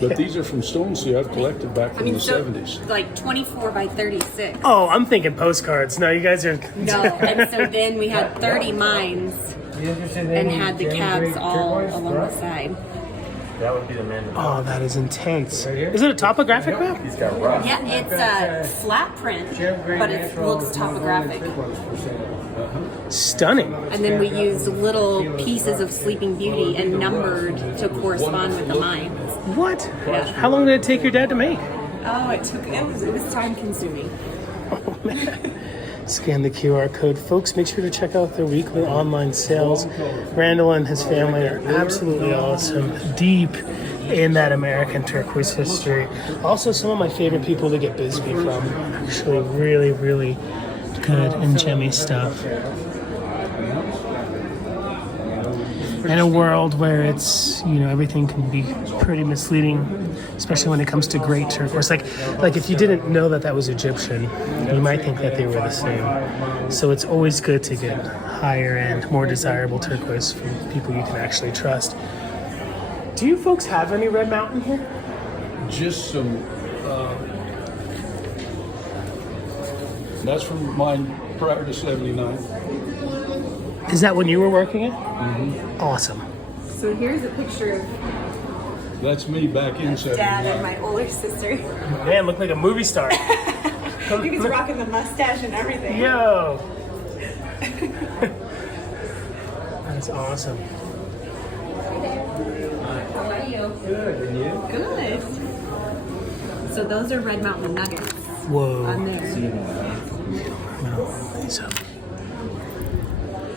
But these are from stone sea I've collected back from the 70s. Like 24 by 36. Oh, I'm thinking postcards. No, you guys are... No, and so then we had 30 mines and had the cabs all along the side. That would be the man. Oh, that is intense. Is it a topographic map? He's got rock. Yeah, it's a flat print, but it looks topographic. Stunning. And then we used little pieces of Sleeping Beauty and numbered to correspond with the mines. What? Yeah. How long did it take your dad to make? Oh, it was time consuming. Oh, man. Scan the QR code. Folks, make sure to check out their weekly online sales. Randall and his family are absolutely awesome, deep in that American turquoise history. Also, some of my favorite people to get Bisbee from. Actually, really, really good and gemmy stuff. In a world where it's, everything can be pretty misleading, especially when it comes to great turquoise. Like if you didn't know that was Egyptian, you might think that they were the same. So it's always good to get higher end, more desirable turquoise from people you can actually trust. Do you folks have any Red Mountain here? Just some. That's from mine prior to '79. Is that when you were working it? Mm-hmm. Awesome. So here's a picture of That's me back in '79. Dad and my older sister. Man, look like a movie star. He was rocking the mustache and everything. Yo! That's awesome. How are you? Good, and you? Good. So those are Red Mountain nuggets. Whoa. On there. So,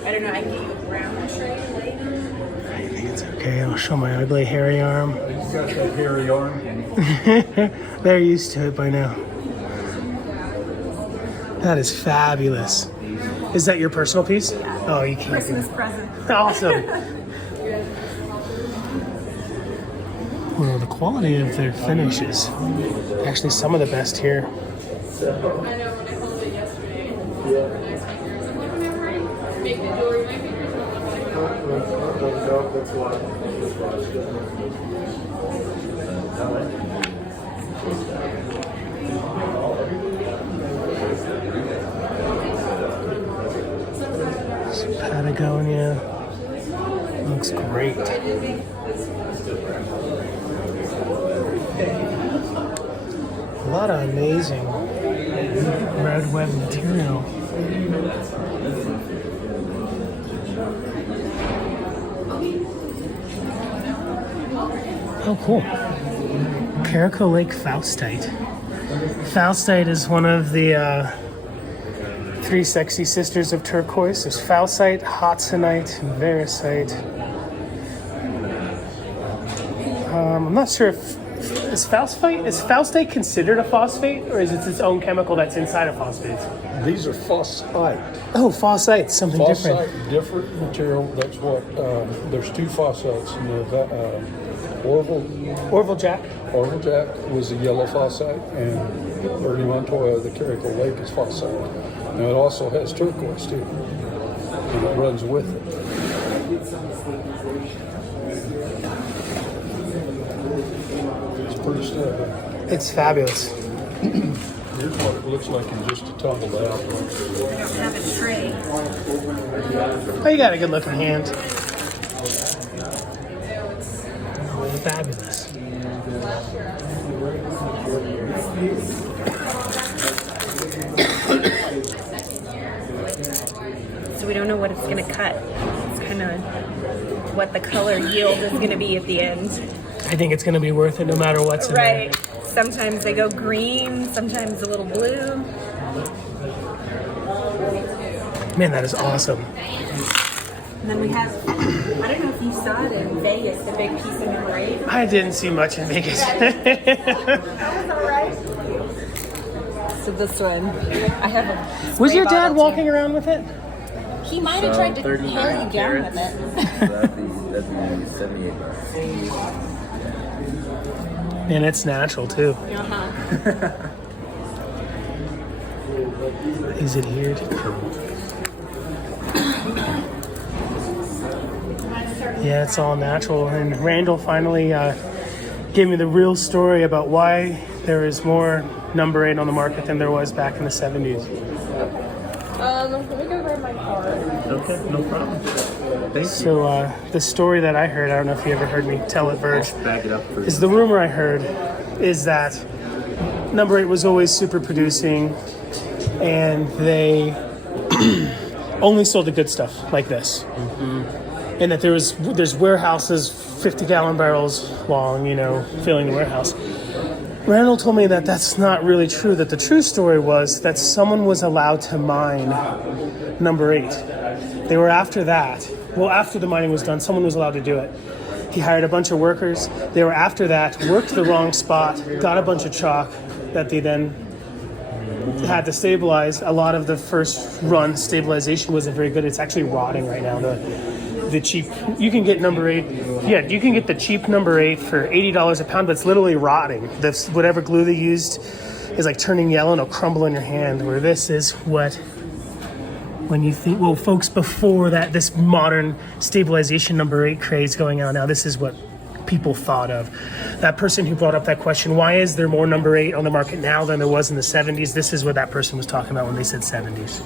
I don't know, I can get you a brown tray later. I think it's okay. I'll show my ugly hairy arm. You got that hairy arm? They're used to it by now. That is fabulous. Is that your personal piece? Yeah. Oh, you can't. Christmas present. Awesome. Well, the quality of their finish is actually some of the best here. Patagonia looks great. A lot of amazing red web material. Oh, cool. Caraco Lake Faustite. Faustite is one of the three sexy sisters of turquoise. There's Faustite, Hotsonite, and Varisite. I'm not sure if is Faustite considered a phosphate, or is it its own chemical that's inside of phosphates? These are phosphite. Oh, phosphite, something different. Phosphite, different material. That's what. There's two phosphites in the Orville Jack. Orville Jack was a yellow phosphite, and Bernie Montoya, the Caraco Lake, is phosphite. Now it also has turquoise too, and it runs with it. It's pretty stuff. It's fabulous. Here's what it looks like in just a tumbled out. We don't have a tray. Oh, you got a good looking hand. Oh, fabulous. So we don't know what it's going to cut. It's kind of what the color yield is going to be at the end. I think it's going to be worth it no matter what's in there. Right. Sometimes they go green, sometimes a little blue. Man, that is awesome. And then we have, I don't know if you saw it in Vegas, the big piece of number 8. I didn't see much in Vegas. That was all right. So this one, I have a Was your spray dad bottle, walking too. around with it? He might have tried to hail you down with it. That'd be 78 bucks. And it's natural too. Uh-huh. Is it here? Yeah, it's all natural. And Randall finally gave me the real story about why there is more number 8 on the market than there was back in the 70s. Let me go grab my card. Okay, no problem. Thank you. So the story that I heard, I don't know if you ever heard me tell it, Verge, Back it up for is the rumor I heard is that number 8 was always super producing and they only sold the good stuff like this. Mm-hmm. And that there's warehouses 50-gallon barrels long, filling the warehouse. Randall told me that that's not really true, that the true story was that someone was allowed to mine number 8. They were after that. Well, after the mining was done, someone was allowed to do it. He hired a bunch of workers. They were after that, worked the wrong spot, got a bunch of chalk that they then had to stabilize. A lot of the first run stabilization wasn't very good. It's actually rotting right now. The cheap, you can get number 8. Yeah, you can get the cheap number 8 for $80 a pound, but it's literally rotting. Whatever glue they used is like turning yellow and it'll crumble in your hand. Where this is what, when you think, well, folks, before that, this modern stabilization number 8 craze going on now, this is what people thought of. That person who brought up that question, why is there more number 8 on the market now than there was in the 70s? This is what that person was talking about when they said 70s.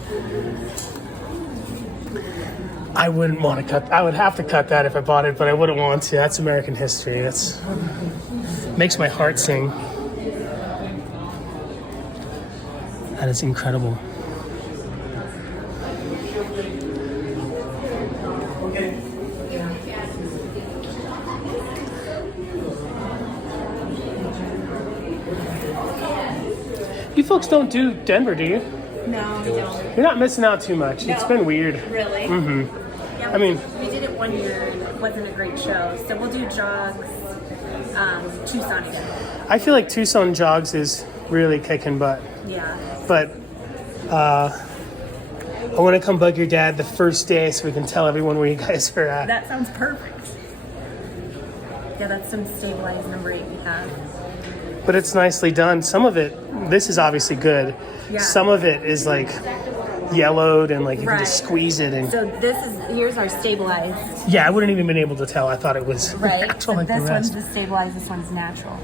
I wouldn't want to cut. I would have to cut that if I bought it, but I wouldn't want to. That's American history. That's makes my heart sing. That is incredible. You folks don't do Denver, do you? No, we don't. You're not missing out too much. No. It's been weird. Really? Mm-hmm. Yeah, I mean, we did it one year and it wasn't a great show. So we'll do jogs, Tucson again. I feel like Tucson jogs is really kicking butt. Yeah. But I want to come bug your dad the first day so we can tell everyone where you guys are at. That sounds perfect. Yeah, that's some stabilized number 8 we have. But it's nicely done. Some of it, this is obviously good. Yeah. Some of it is like yellowed and like you can just squeeze it. And So here's our stabilized. yeah, I wouldn't even been able to tell. I thought it was Right. natural So like the this one's rest. the stabilized, this one's natural.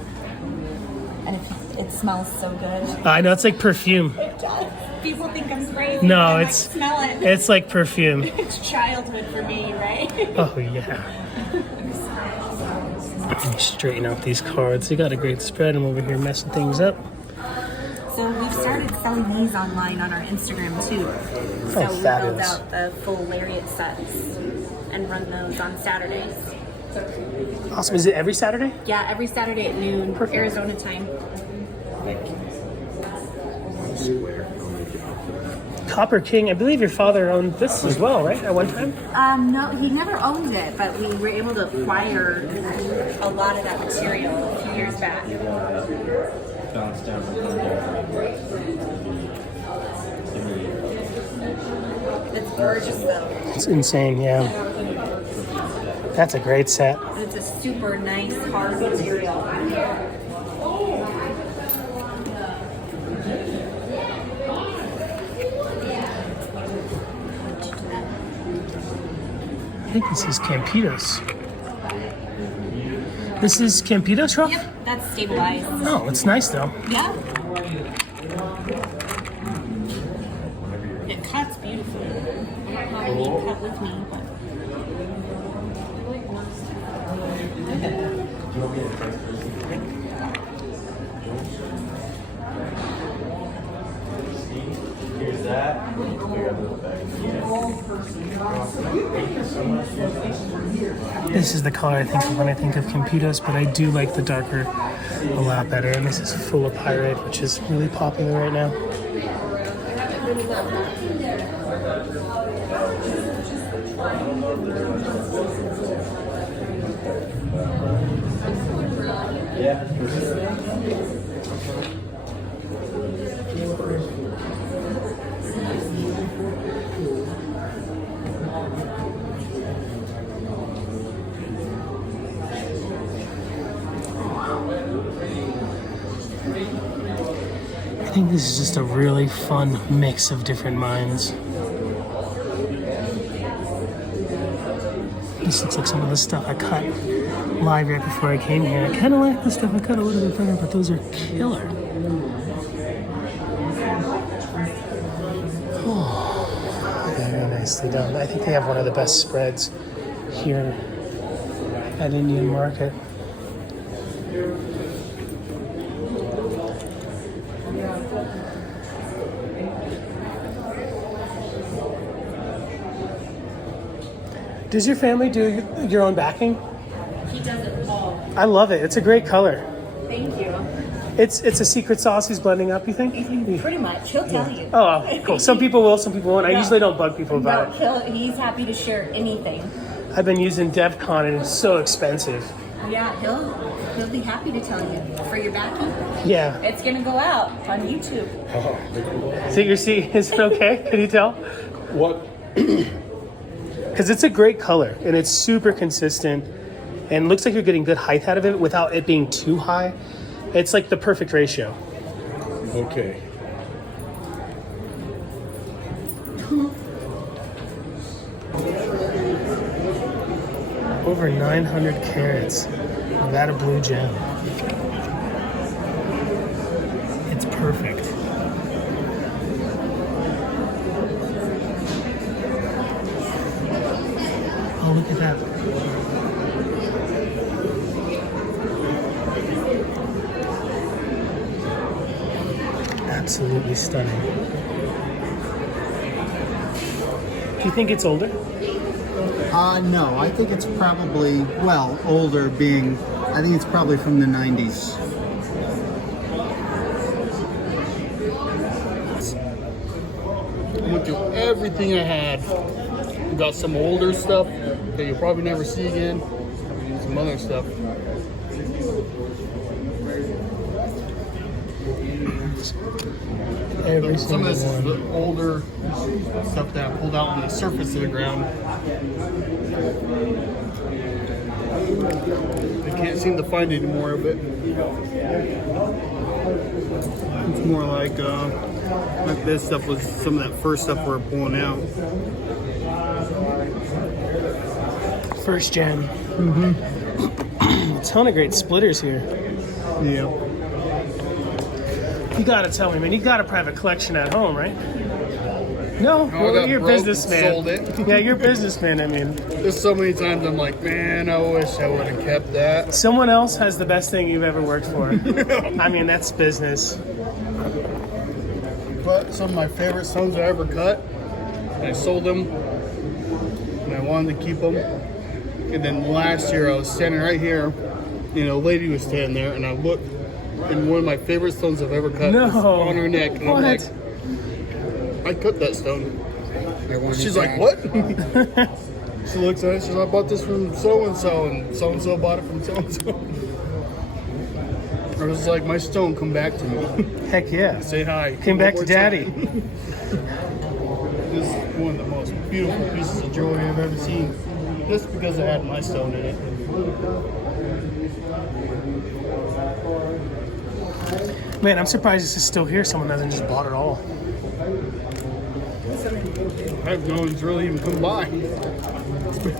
And it smells so good. I know, it's like perfume. It does. People think I'm crazy. No, I it's smell it. it's like perfume. It's childhood for me, right? Oh yeah. Let me straighten out these cards. They got a great spread. I'm over here messing things up. So we've started selling these online on our Instagram too. So we build fabulous. out the full lariat sets and run those on Saturdays. Awesome. Is it every Saturday? Yeah, every Saturday at noon, Perfect. Arizona time. Copper King. I believe your father owned this as well, right? At one time? No, he never owned it, but we were able to acquire a lot of that material a few years back. Bounce down from It's gorgeous though. It's insane, yeah. That's a great set. It's a super nice hard material. I think this is Campitos. This is Campitos rough? Yep, that's stabilized. Oh, it's nice though. Yeah. It cuts beautifully. I don't have any cut with me, but Here's that. This is the color I think of when I think of Campitos, but I do like the darker a lot better. And this is full of pyrite, which is really popular right now. I think this is just a really fun mix of different mines. This looks like some of the stuff I cut live right before I came here. I kind of like the stuff I cut a little bit better, but those are killer. Oh, very nicely done. I think they have one of the best spreads here at Indian Market. Does your family do your own backing? he does it all. I love it. It's a great color. Thank you. It's a secret sauce he's blending up, you think? Pretty much. He'll tell you. Oh, cool. Some people will, some people won't. I No. usually don't bug people about it. He's happy to share anything. I've been using DevCon and it's so expensive. Yeah, he'll be happy to tell you for your backing. Yeah. It's gonna go out on YouTube. So your seat, is it okay? Can you tell? What? Because it's a great color and it's super consistent and looks like you're getting good height out of it without it being too high. It's like the perfect ratio. Okay. Over 900 carats. Nevada blue gem. It's perfect. Oh, look at that. Absolutely stunning. Do you think it's older? No, I think it's probably, well, older being, I think it's probably from the 90s. Went through everything I had. Got some older stuff that you'll probably never see again. And some other stuff. Some of this is the older stuff that I pulled out on the surface of the ground. I can't seem to find any more of it. It's more like this stuff was some of that first stuff we're pulling out. First gen. A ton of great splitters here. Yeah. You gotta tell me, man. You got a private collection at home, right? No, I well, got you're a broke and businessman. sold it. Yeah, you're a businessman. I mean, There's so many times I'm like, man, I wish I would have kept that. someone else has the best thing you've ever worked for. I mean, that's business. But some of my favorite stones I ever cut, I sold them, and I wanted to keep them. And then last year I was standing right here, and a lady was standing there, and I looked, and one of my favorite stones I've ever cut was on her neck, and I'm like, I cut that stone. She's like, what? She looks at it, she's like, I bought this from so-and-so, and so-and-so bought it from so-and-so. I was like, my stone, come back to me. Heck yeah. Say hi. Came back to One more daddy. time. This is one of the most beautiful pieces of jewelry I've ever seen. Just because it had my stone in it. Man, I'm surprised this is still here. Someone hasn't just bought it all. I have no one's really even come by.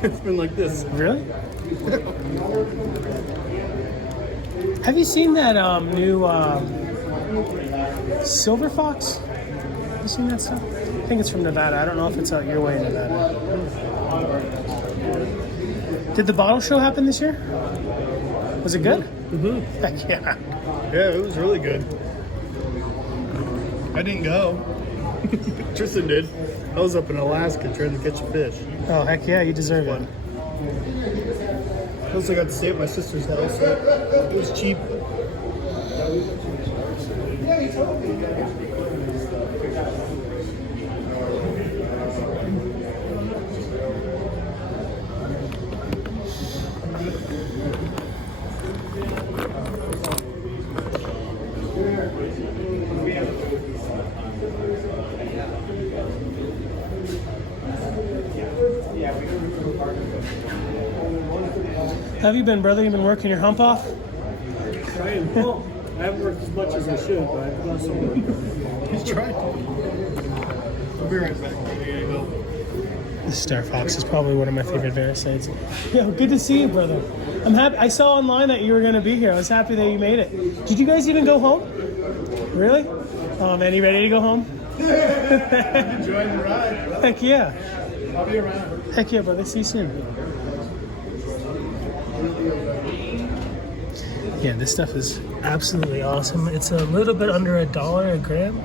It's been like this. Really? Have you seen that new Silver Fox? Have you seen that stuff? I think it's from Nevada. I don't know if it's out your way in Nevada. Did the bottle show happen this year? Was it good? Mm-hmm. Heck yeah. Yeah, it was really good. I didn't go. Tristan did. I was up in Alaska trying to catch a fish. Oh, heck yeah, you deserve it. Plus I got to stay at my sister's house, so it was cheap. How have you been, brother? You been working your hump off? I am. Well, I haven't worked as much as I should, but I've done some work. He's trying. I'll be right back. There you go. The Star Fox is probably one of my favorite Varisites. Yeah, good to see you, brother. I'm happy. I saw online that you were going to be here. I was happy that you made it. Did you guys even go home? Really? Oh, man, you ready to go home? Enjoying the ride. Heck yeah. I'll be around. Heck yeah, brother. See you soon. Yeah, this stuff is absolutely awesome. It's a little bit under $1 a gram,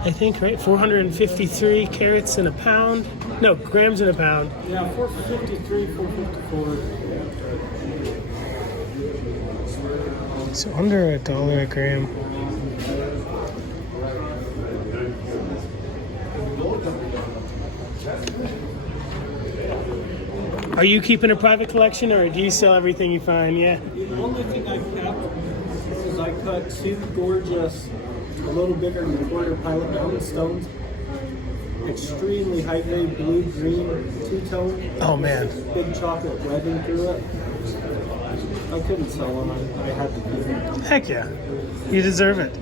I think, right? 453 carats in a pound. No, grams in a pound. Yeah, 453, 454. So under $1 a gram. Are you keeping a private collection, or do you sell everything you find? Yeah. The only thing I kept is I cut 2 gorgeous, a little bigger than a quarter Pilot Mountain stones. Extremely high grade blue-green two-tone. Oh man. Big chocolate webbing through it. I couldn't sell them. I had to keep them. Heck yeah. You deserve it.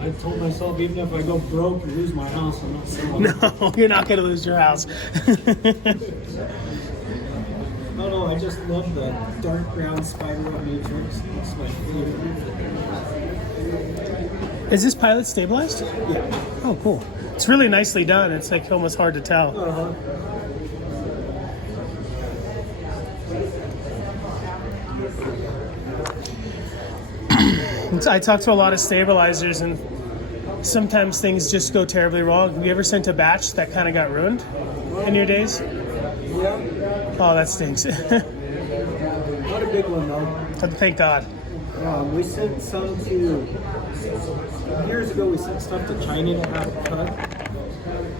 I told myself even if I go broke and lose my house, I'm not selling it. No, you're not going to lose your house. No, I just love the dark brown spiderweb matrix. It's my favorite. Is this Pilot stabilized? Yeah. Oh, cool. It's really nicely done. It's like almost hard to tell. Uh-huh. I talk to a lot of stabilizers, and sometimes things just go terribly wrong. Have you ever sent a batch that kind of got ruined in your days? Yeah. Oh, that stinks. Not a big one, though. Thank God. We sent some to, years ago, we sent stuff to China to have it cut.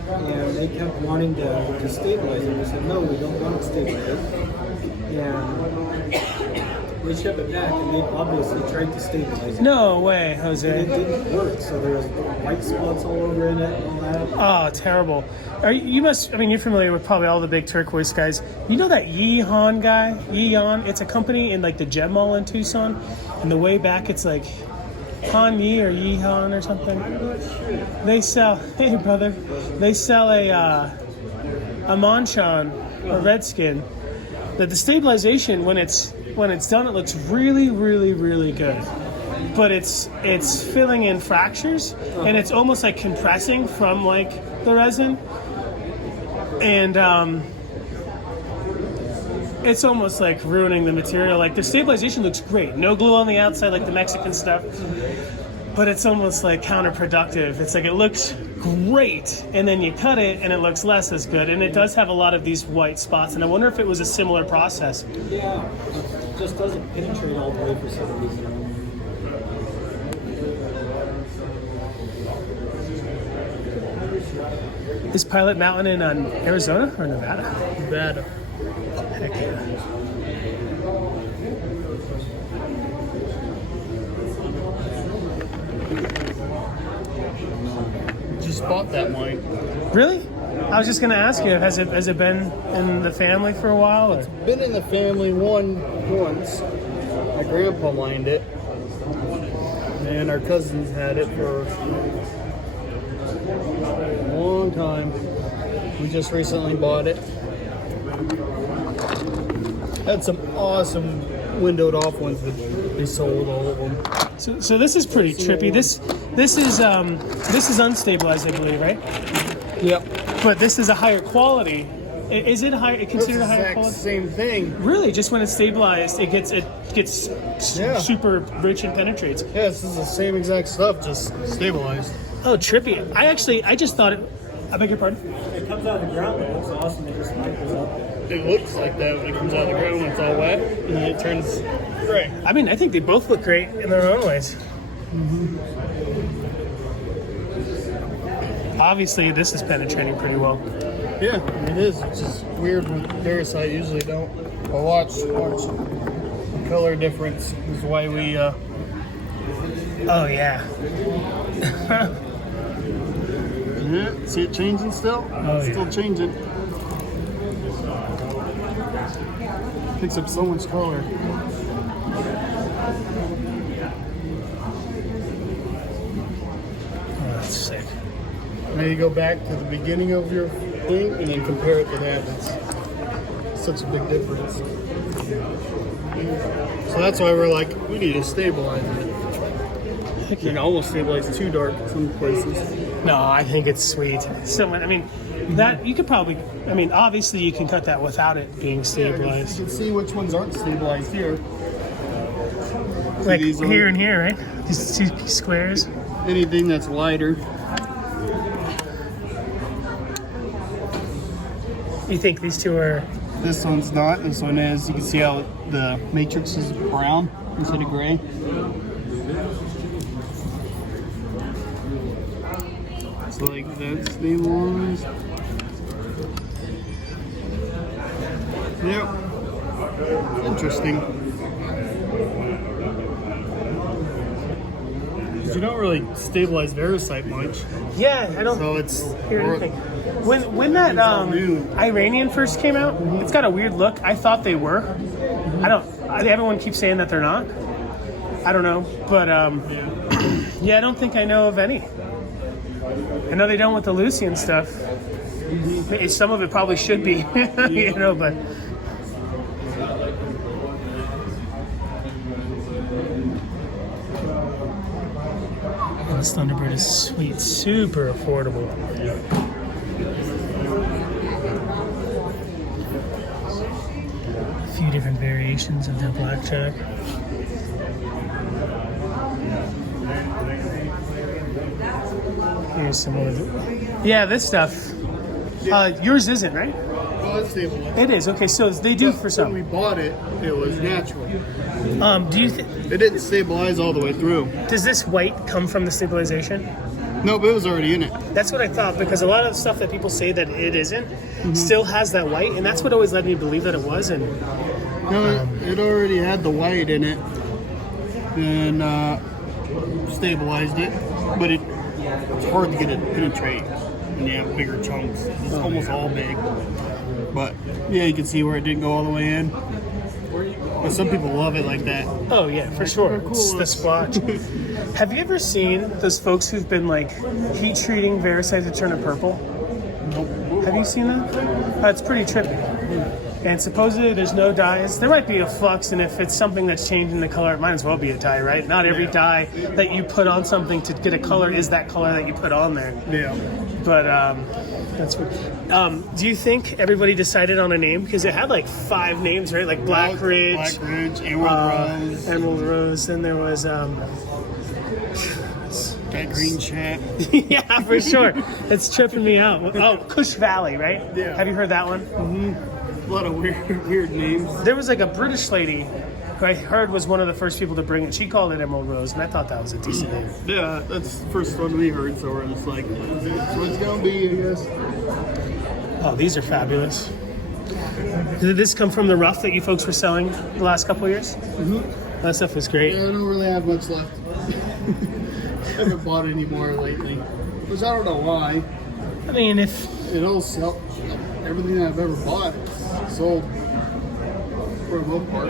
And they kept wanting to stabilize it. We said, no, we don't want it stabilized. And we shipped it back, and they obviously tried to stabilize it. No way, Jose. And it didn't work, so there was white spots all over in it and all that. Oh, terrible. You're familiar with probably all the big turquoise guys. You know that Yeehawn guy? Yeehawn? It's a company in like the Gem Mall in Tucson. And the way back, it's like Han Yi or Yeehawn or something. They sell, hey brother, they sell a Manchan, a Redskin. That the stabilization, when it's done, it looks really, really, really good. But it's filling in fractures, and it's almost like compressing from like the resin. And it's almost like ruining the material. Like the stabilization looks great. No glue on the outside like the Mexican stuff. But it's almost like counterproductive. It's like it looks great, and then you cut it and it looks less as good. And it does have a lot of these white spots, and I wonder if it was a similar process. Yeah, it just doesn't penetrate all the way for some reason. Is Pilot Mountain in Arizona or Nevada? Nevada. Heck yeah. Just bought that wine. Really? I was just going to ask you, has it been in the family for a while? Or? Been in the family once. My grandpa wined it, and our cousins had it for a long time. We just recently bought it. Had some awesome windowed off ones that they sold, all of them. So this is pretty trippy. This is unstabilized, I believe, right? Yep. But this is a higher quality. Is it high? Considered a higher quality? Same thing. Really, just when it's stabilized, it gets super rich and penetrates. Yeah, this is the same exact stuff, just stabilized. Oh, trippy! I just thought it. I beg your pardon? It comes out of the ground, it looks awesome. It just micros up. It looks like that when it comes out of the ground when it's all wet, and then it turns gray. I mean, I think they both look great in their own ways. Mm-hmm. Obviously, this is penetrating pretty well. Yeah, it is. It's just weird with Daracite. Usually don't. But watch. The color difference is why we. Oh yeah. Yeah, see it changing still? Oh, it's still changing. Picks up so much color. Oh, that's sick. Now you go back to the beginning of your thing and then compare it to that. It's such a big difference. So that's why we're like, we need to stabilize it. You can almost stabilize too dark in some places. No, I think it's sweet. So, I mean, that you could probably. I mean, obviously, you can cut that without it being stabilized. You can see which ones aren't stabilized here. Like here and here, right? These two squares. Anything that's lighter. You think these two are This one's not. This one is. You can see how the matrix is brown instead of gray. So like that's stabilized. Yep. Interesting. You don't really stabilize Veracite much. Yeah, I don't. So it's hear anything. When that Iranian first came out, it's got a weird look. I thought they were. Everyone keeps saying that they're not. I don't know, but yeah, I don't think I know of any. I know they don't with the Lucian stuff. Some of it probably should be, you know, but. This Thunderbird is sweet, super affordable. A few different variations of the blackjack. Here's some more. Yeah, this stuff. Yours isn't, right? Well, it's stabilized. It is. Okay, so they do for some. When we bought it, it was natural. Do you It didn't stabilize all the way through. Does this white come from the stabilization? No, but it was already in it. That's what I thought, because a lot of stuff that people say that it isn't still has that white, and that's what always led me to believe that it was. And No, it already had the white in it, and stabilized it, but it's hard to get it to penetrate when you have bigger chunks. It's almost all big, but yeah, you can see where it didn't go all the way in. But some people love it like that. oh yeah, for sure, it's the splotch. Have you ever seen those folks who've been like heat treating Veracite to turn it purple? Nope. Have you seen that? It's pretty trippy. And supposedly there's no dyes. There might be a flux, and if it's something that's changing the color, it might as well be a dye, right? Not every dye that you put on something to get a color is that color that you put on there. Yeah. But that's weird. Do you think everybody decided on a name? Because it had like 5 names, right? Like Black Ridge, Emerald Rose. Emerald Rose. Then there was That green chat. yeah, for sure. It's tripping me out. Oh, Kush Valley, right? Yeah. Have you heard that one? A lot of weird names. There was like a British lady who I heard was one of the first people to bring it. She called it Emerald Rose, and I thought that was a decent name. Yeah, that's the first one we heard, so we're just like, that's what it's gonna be, I guess. Oh, these are fabulous. Did this come from the rough that you folks were selling the last couple of years? That stuff was great. Yeah, I don't really have much left. I haven't bought any more lately. Which I don't know why. I mean, if it all sell, everything I've ever bought sold for the most part.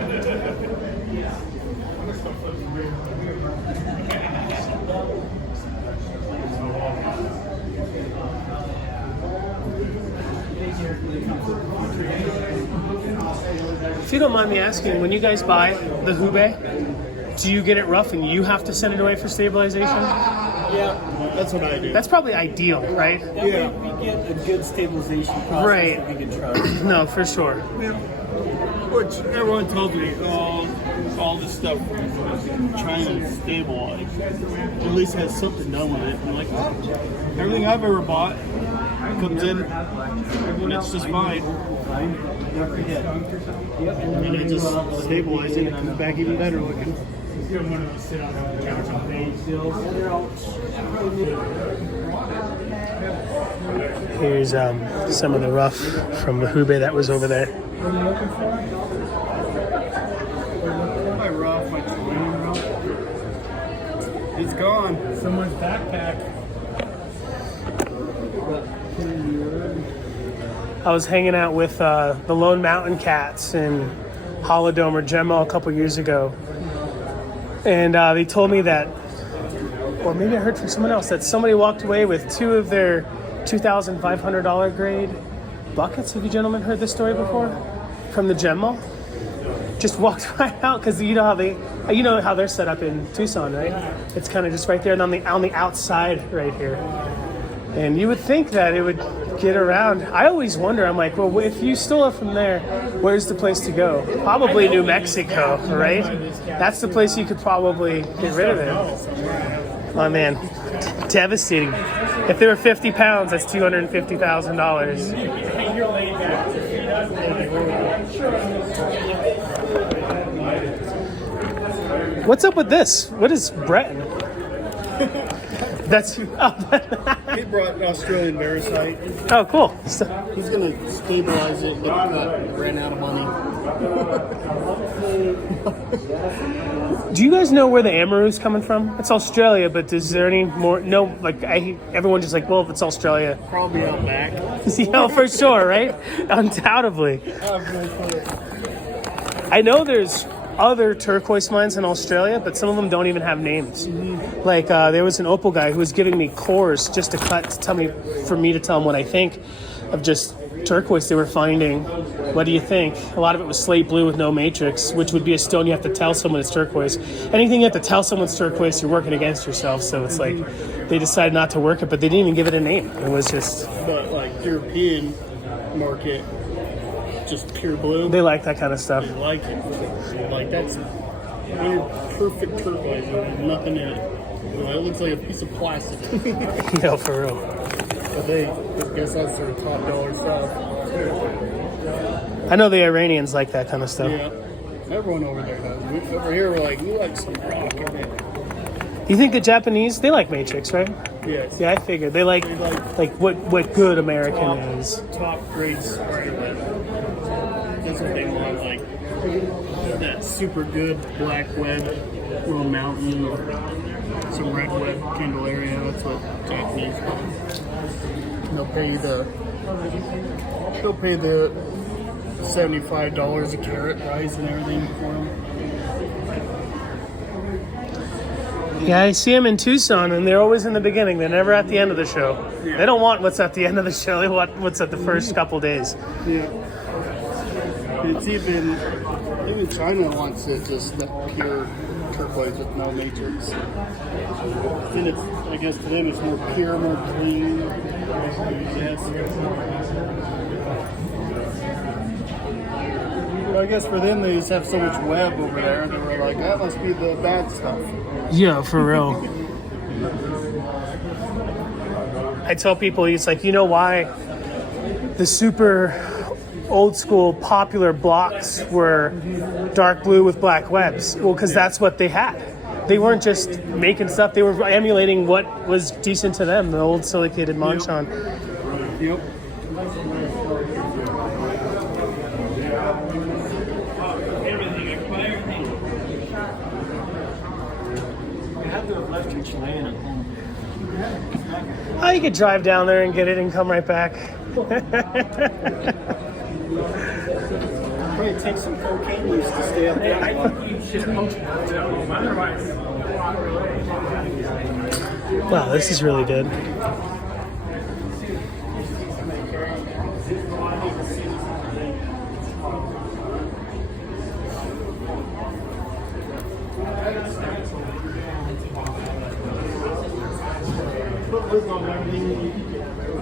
If you don't mind me asking, when you guys buy the Hubei, do you get it rough and you have to send it away for stabilization? Yeah, that's what I do. That's probably ideal, right? Yeah, we get a good stabilization process right. that we can trust. No, for sure. Yeah. Which everyone tells me, all this stuff from China is stabilized. At least has something done with it. And like everything I've ever bought comes in and it's just fine. And it just stabilizes it and comes back even better looking. Here's some of the rough from the Hubei that was over there. My rough, my twin rough. It's gone. Someone's backpack. I was hanging out with the Lone Mountain Cats in Holodome or Gemma a couple years ago. And they told me that, or maybe I heard from someone else, that somebody walked away with 2 of their $2,500 grade buckets. Have you gentlemen heard this story before? From the Gem Mall? Just walked right out, because you know how they're set up in Tucson, right? It's kind of just right there and on the outside right here. And you would think that it would get around. I always wonder, I'm like, well, if you stole it from there, where's the place to go? Probably New Mexico, right? That's the place you could probably get rid of it. Oh man, devastating. If they were 50 pounds, that's $250,000. What's up with this? What is Breton? That's He brought Australian Parasite. oh, cool. He's gonna stabilize it, get cut. Ran out of money. Do you guys know where the Amaru's coming from? It's Australia, but is there any more? No, like everyone just like, well, if it's Australia, Probably out back. yeah, for sure, right? Undoubtedly. I know there's other turquoise mines in Australia, but some of them don't even have names. Like there was an opal guy who was giving me cores just to cut to tell me for me to tell him what I think of just turquoise they were finding. What do you think? A lot of it was slate blue with no matrix, which would be a stone you have to tell someone it's turquoise. Anything you have to tell someone it's turquoise, you're working against yourself. So it's like they decided not to work it, but they didn't even give it a name. It was just. But like European market, just pure blue. They like that kind of stuff. They like it. Like that's perfect turquoise. There's nothing in it. It looks like a piece of plastic. Yeah, for real. But I guess that's their top dollar stuff. I know the Iranians like that kind of stuff. Yeah, everyone over there does. Over here, we're like, we like some rock in it. You think the Japanese, they like matrix, right? Yes. Yeah, I figured they like what good American is. Top grade spray web. That's what they want. Like that super good black web, little mountain, or some red web Candelaria. That's what Japanese want. They'll pay the $75 a carat price and everything for them. Yeah, I see them in Tucson, and they're always in the beginning. They're never at the end of the show. They don't want what's at the end of the show. They want what's at the first couple days. Yeah. It's even China wants it just that pure turquoise with no matrix. Then it's, I guess to them it's more pure, more clean. Yes. Well, I guess for them they just have so much web over there. They were like, that must be the bad stuff. Yeah, for real. I tell people, it's like, you know why the super old school popular blocks were dark blue with black webs? Well, because that's what they had. They weren't just making stuff. They were emulating what was decent to them, the old silicated Manchan. Yep. Oh, you could drive down there and get it and come right back. Probably take some cocaine use to stay up there. Wow, this is really good.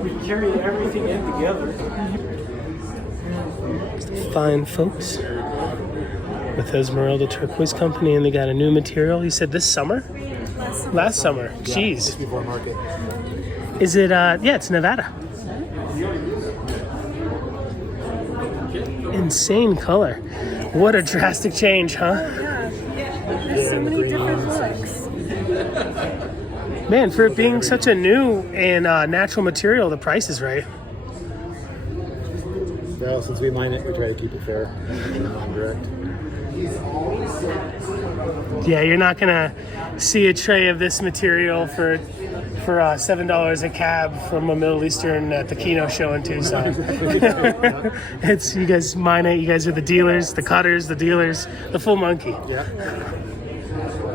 We carry everything in together. Fine folks with Esmeralda Turquoise Company, and they got a new material. You said this summer? Last summer. Jeez. Before market. Is it, yeah, it's Nevada. Insane color. What a drastic change, huh? There's so many different looks. Man, for it being such a new and natural material, the price is right. Well, since we mine it, we try to keep it fair and direct. Yeah, you're not gonna see a tray of this material for $7 a cab from a Middle Eastern at the Kino show in Tucson. It's you guys mine it. You guys are the dealers, the cutters, the dealers, the full monkey. Yeah.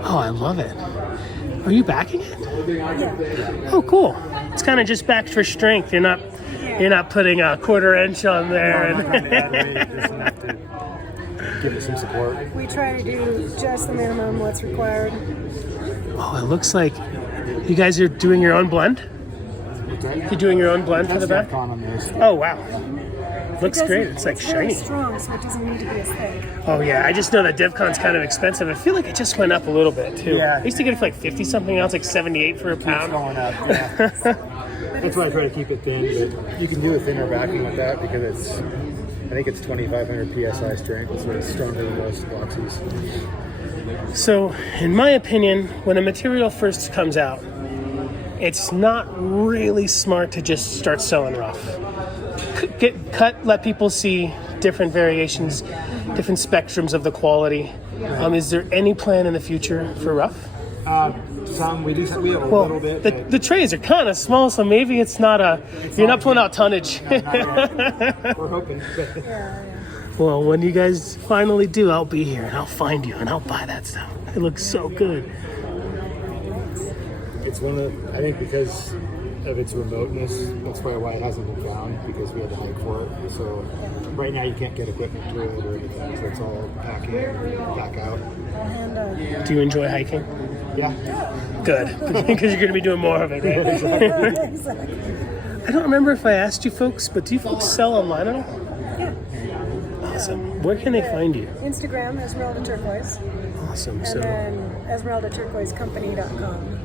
Oh, I love it. Are you backing it? Oh, cool. It's kind of just backed for strength. You're not putting a 1/4 inch on there. Give it some support. We try to do just the minimum what's required. Oh, it looks like you guys are doing your own blend? You're doing your own blend for the back? Oh, wow. Looks great. It's like shiny. It's very strong, so it doesn't need to be as thick. Oh, yeah. I just know that DevCon's kind of expensive. I feel like it just went up a little bit, too. Yeah. I used to get it for like 50 something. Now it's like 78 for a pound. Going up, yeah. That's why I try to keep it thin, but you can do a thinner backing with that because think it's 2,500 psi strength, so it's stronger than most epoxies. So, in my opinion, when a material first comes out, it's not really smart to just start selling rough. Get cut, let people see different variations, different spectrums of the quality. Is there any plan in the future for rough? Some we have a little bit. The trays are kind of small, so maybe it's not you're not pulling out tonnage. We're hoping. Well, when you guys finally do, I'll be here and I'll find you and I'll buy that stuff. It looks so good. It's one of I think because of its remoteness, that's probably why it hasn't been found, because we had to hike for it. So right now you can't get equipment to it or anything, so it's all packing back out. Do you enjoy hiking? Yeah. Good, because you're going to be doing more of it, right? Exactly. I don't remember if I asked you folks, but do you folks sell online at all? Yeah. Awesome. Where can they find you? Instagram, Esmeralda Turquoise. Awesome. And then EsmeraldaTurquoiseCompany.com.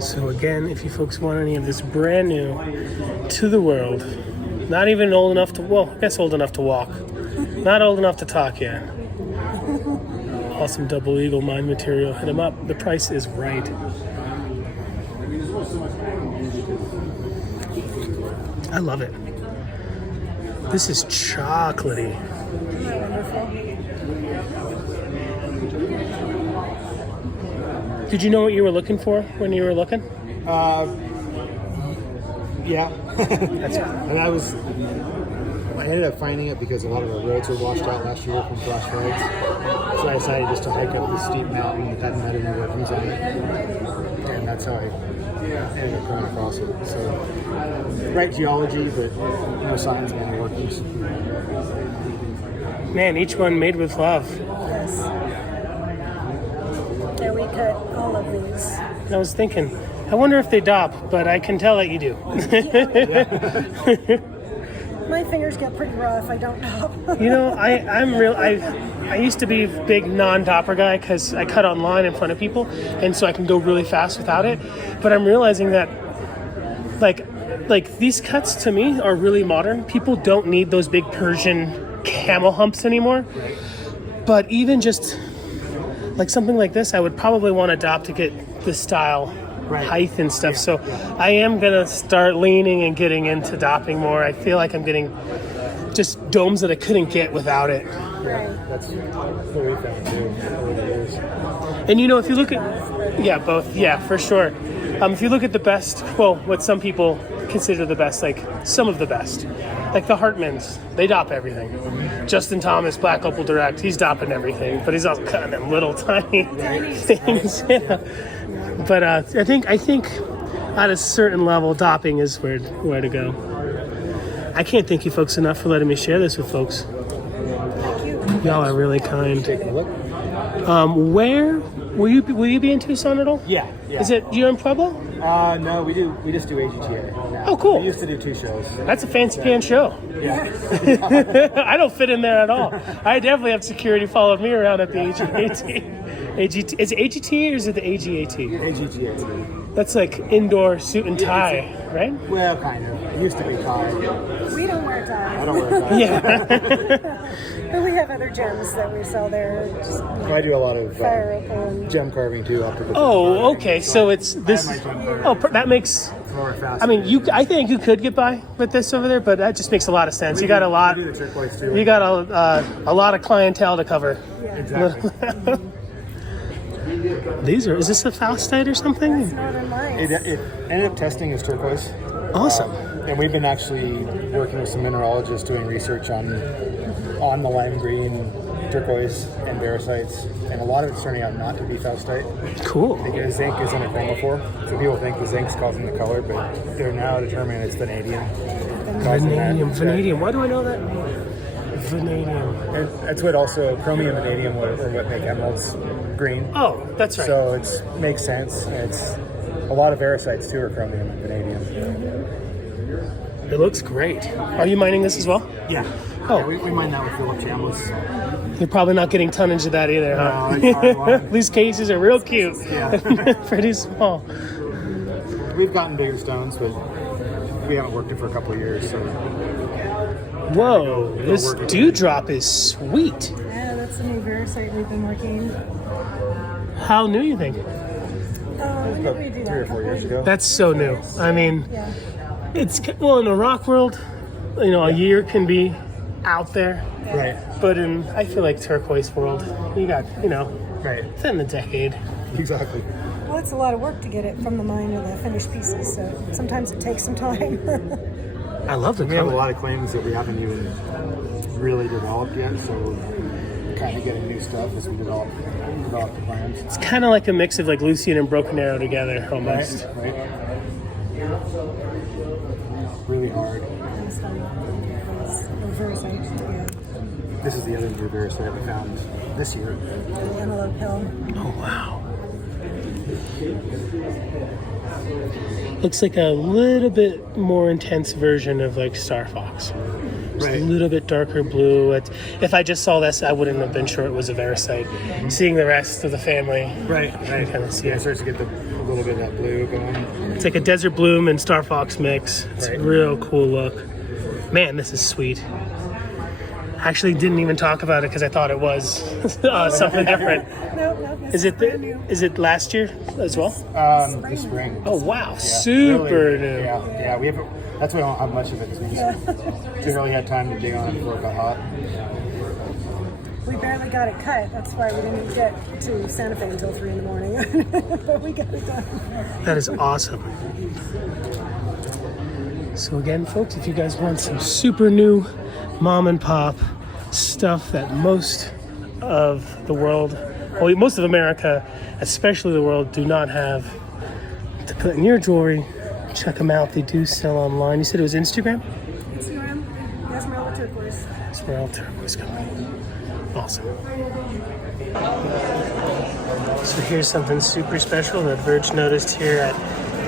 So again, if you folks want any of this brand new to the world, not even old enough to, well, I guess old enough to walk, not old enough to talk yet. Awesome double eagle mine material. Hit them up. The price is right. I love it. This is chocolatey. Did you know what you were looking for when you were looking? Yeah. And I ended up finding it because a lot of the roads were washed out last year from flash floods. So I decided just to hike up this steep mountain that hadn't had any workings on it. And that's how I ended up coming across it. So, right geology, but no science behind the workings. Man, each one made with love. Yes. Yeah, we cut all of these. I was thinking, I wonder if they dop, but I can tell that you do. My fingers get pretty raw if I don't top. You know, I used to be a big non-dopper guy because I cut online in front of people, and so I can go really fast without it. But I'm realizing that, like these cuts to me are really modern. People don't need those big Persian camel humps anymore. But even just like something like this, I would probably want to adopt to get the style, height and stuff. So I am gonna start leaning and getting into dopping more. I feel like I'm getting just domes that I couldn't get without it. That's what we found too over the years. And you know, if you look at both, for sure. If you look at the best, well, what some people consider the best, like some of the best, like the Hartmans, they dop everything. Justin Thomas, Black Opal Direct, he's dopping everything, but he's also cutting them little tiny things. Yeah. But I think at a certain level, dopping is where to go. I can't thank you folks enough for letting me share this with folks. Y'all are really kind. Where will you be in Tucson at all? Yeah. Is it you're in Pueblo? No, we just do AGTA now. Oh, cool. We used to do 2 shows. That's a fancy pants show. Yeah. I don't fit in there at all. I definitely have security following me around at the AGT. Is it AGT or is it the AGAT? AGTA. That's like indoor suit and tie, right? Well, kind of. It used to be tie. We don't wear ties. I don't wear ties. Yeah. But we have other gems that we sell there. I do a lot of fire opal and gem carving too. Oh, okay. So it's this. Oh, that makes. I mean, I think you could get by with this over there, but that just makes a lot of sense. You got a lot. You got a lot of clientele to cover. Exactly. Is this a faustite or something? That's Northern Lights. It ended up testing as turquoise. Awesome. And we've been actually working with some mineralogists doing research on the lime green, turquoise, and baricites, and a lot of it's turning out not to be faustite. Cool. Because zinc is in a chromophore, so people think the zinc's causing the color, but they're now determining it's vanadium. Vanadium. Why do I know that? Vanadium. And that's what also chromium and vanadium are what make emeralds green. Oh, that's right. So it makes sense. It's a lot of varicites too are chromium and vanadium. It looks great. Are you mining this as well? Yeah. Oh, yeah, we mine that with Philip Chambliss. You're probably not getting tonnage of that either, huh? No, These cases are real cute. Yeah. Pretty small. We've gotten bigger stones, but we haven't worked it for a couple of years, so. Whoa, this dewdrop is sweet. Yeah, that's the new Verisite we've been working. How new you think? When did we do that? 3 or 4 years ago. That's so new. I mean, Yeah. it's, well, in the rock world, you know, a year can be out there. Right. But in, I feel like turquoise world, you got, you know, Right. within the decade. Exactly. Well, it's a lot of work to get it from the mine to the finished pieces, so sometimes it takes some time. I love the We have a color. lot of claims that we haven't even really developed yet, so we're kind of getting new stuff as we develop the plans. It's kind of like a mix of like Lucian and Broken Arrow together, almost. Right. Really hard. This is the other new Verisite that we found this year. The antelope hill. Oh, wow. Looks like a little bit more intense version of like Star Fox. Just Right. a little bit darker blue. If I just saw this, I wouldn't have been sure it was a Verisite. Seeing the rest of the family, Right. you kind of see Yeah, it it. starts to get a little bit of that blue going. It's like a Desert Bloom and Star Fox mix. It's Right. a real cool look. Man, this is sweet. I actually didn't even talk about it because I thought it was something different. No, this Is it brand new. is it last year as well? This spring. Oh wow, Yeah, super really, new. Yeah, we haven't. That's why we don't have much of it because we just didn't really have time to dig on it before it got hot. We barely got it cut. That's why we didn't get to Santa Fe until 3 in the morning. But we got it done. That is awesome. So again, folks, if you guys want some super new mom and pop stuff that most of the world, well, most of America, especially the world, do not have to put in your jewelry, check them out. They do sell online. You said it was Instagram? Instagram, Esmeralda Turquoise. Esmeralda Turquoise Company. Awesome. So here's something super special that Verge noticed here at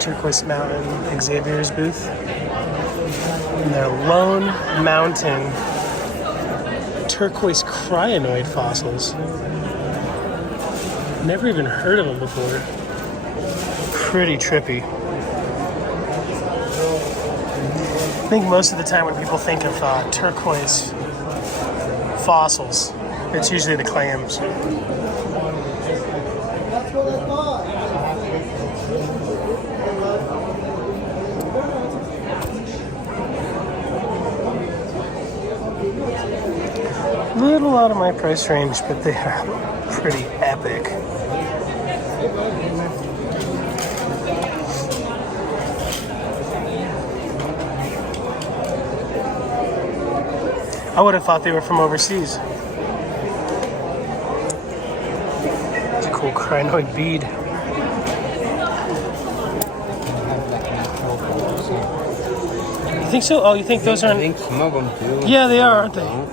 Turquoise Mountain Xavier's booth. And their Lone Mountain turquoise cryonoid fossils. Never even heard of them before. Pretty trippy. I think most of the time when people think of turquoise fossils, it's usually the clams. Little out of my price range, but they are pretty epic. I would have thought they were from overseas. It's a cool crinoid bead. You think so? Oh, you think those aren't? I think some of them do. Yeah, they are, aren't they?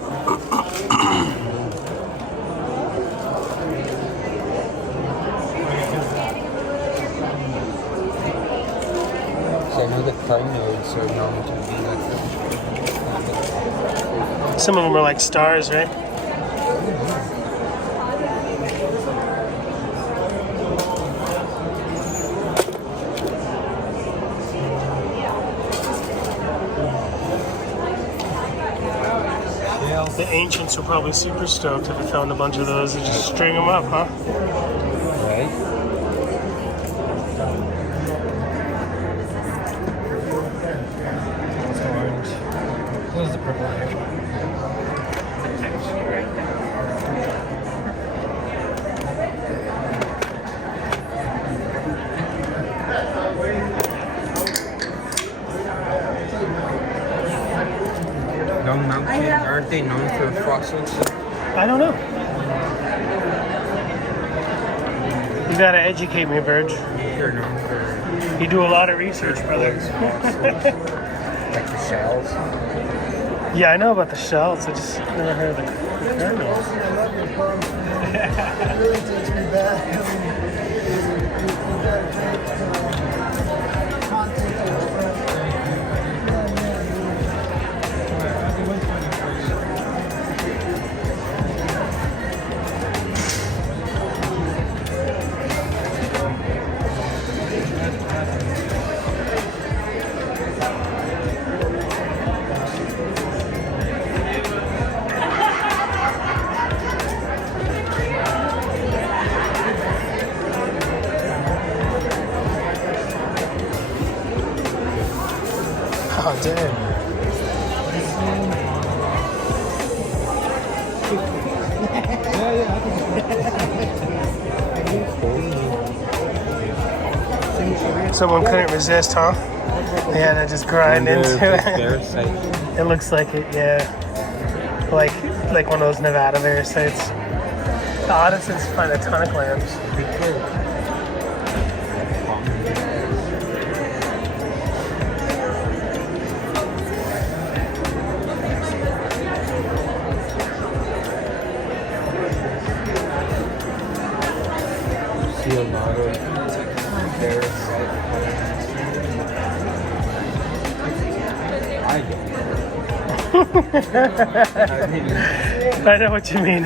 So I know the crinoids are known to be like that. Some of them are like stars, right? The ancients were probably super stoked if they found a bunch of those and just string them up, huh? Right? It's orange. What is the purple here? Long Mountain, aren't they known for fossils? I don't know. You gotta educate me, Verge. They're known for You do a lot of research, brother. like the shells. Yeah, I know about the shells. I just never heard of the kernels. It really takes me back. Someone couldn't resist, huh? They had to just grind into it. It looks like it, yeah. Like one of those Nevada bear sites. The Addisons find a ton of clams. See a lot of bear sites. I know what you mean.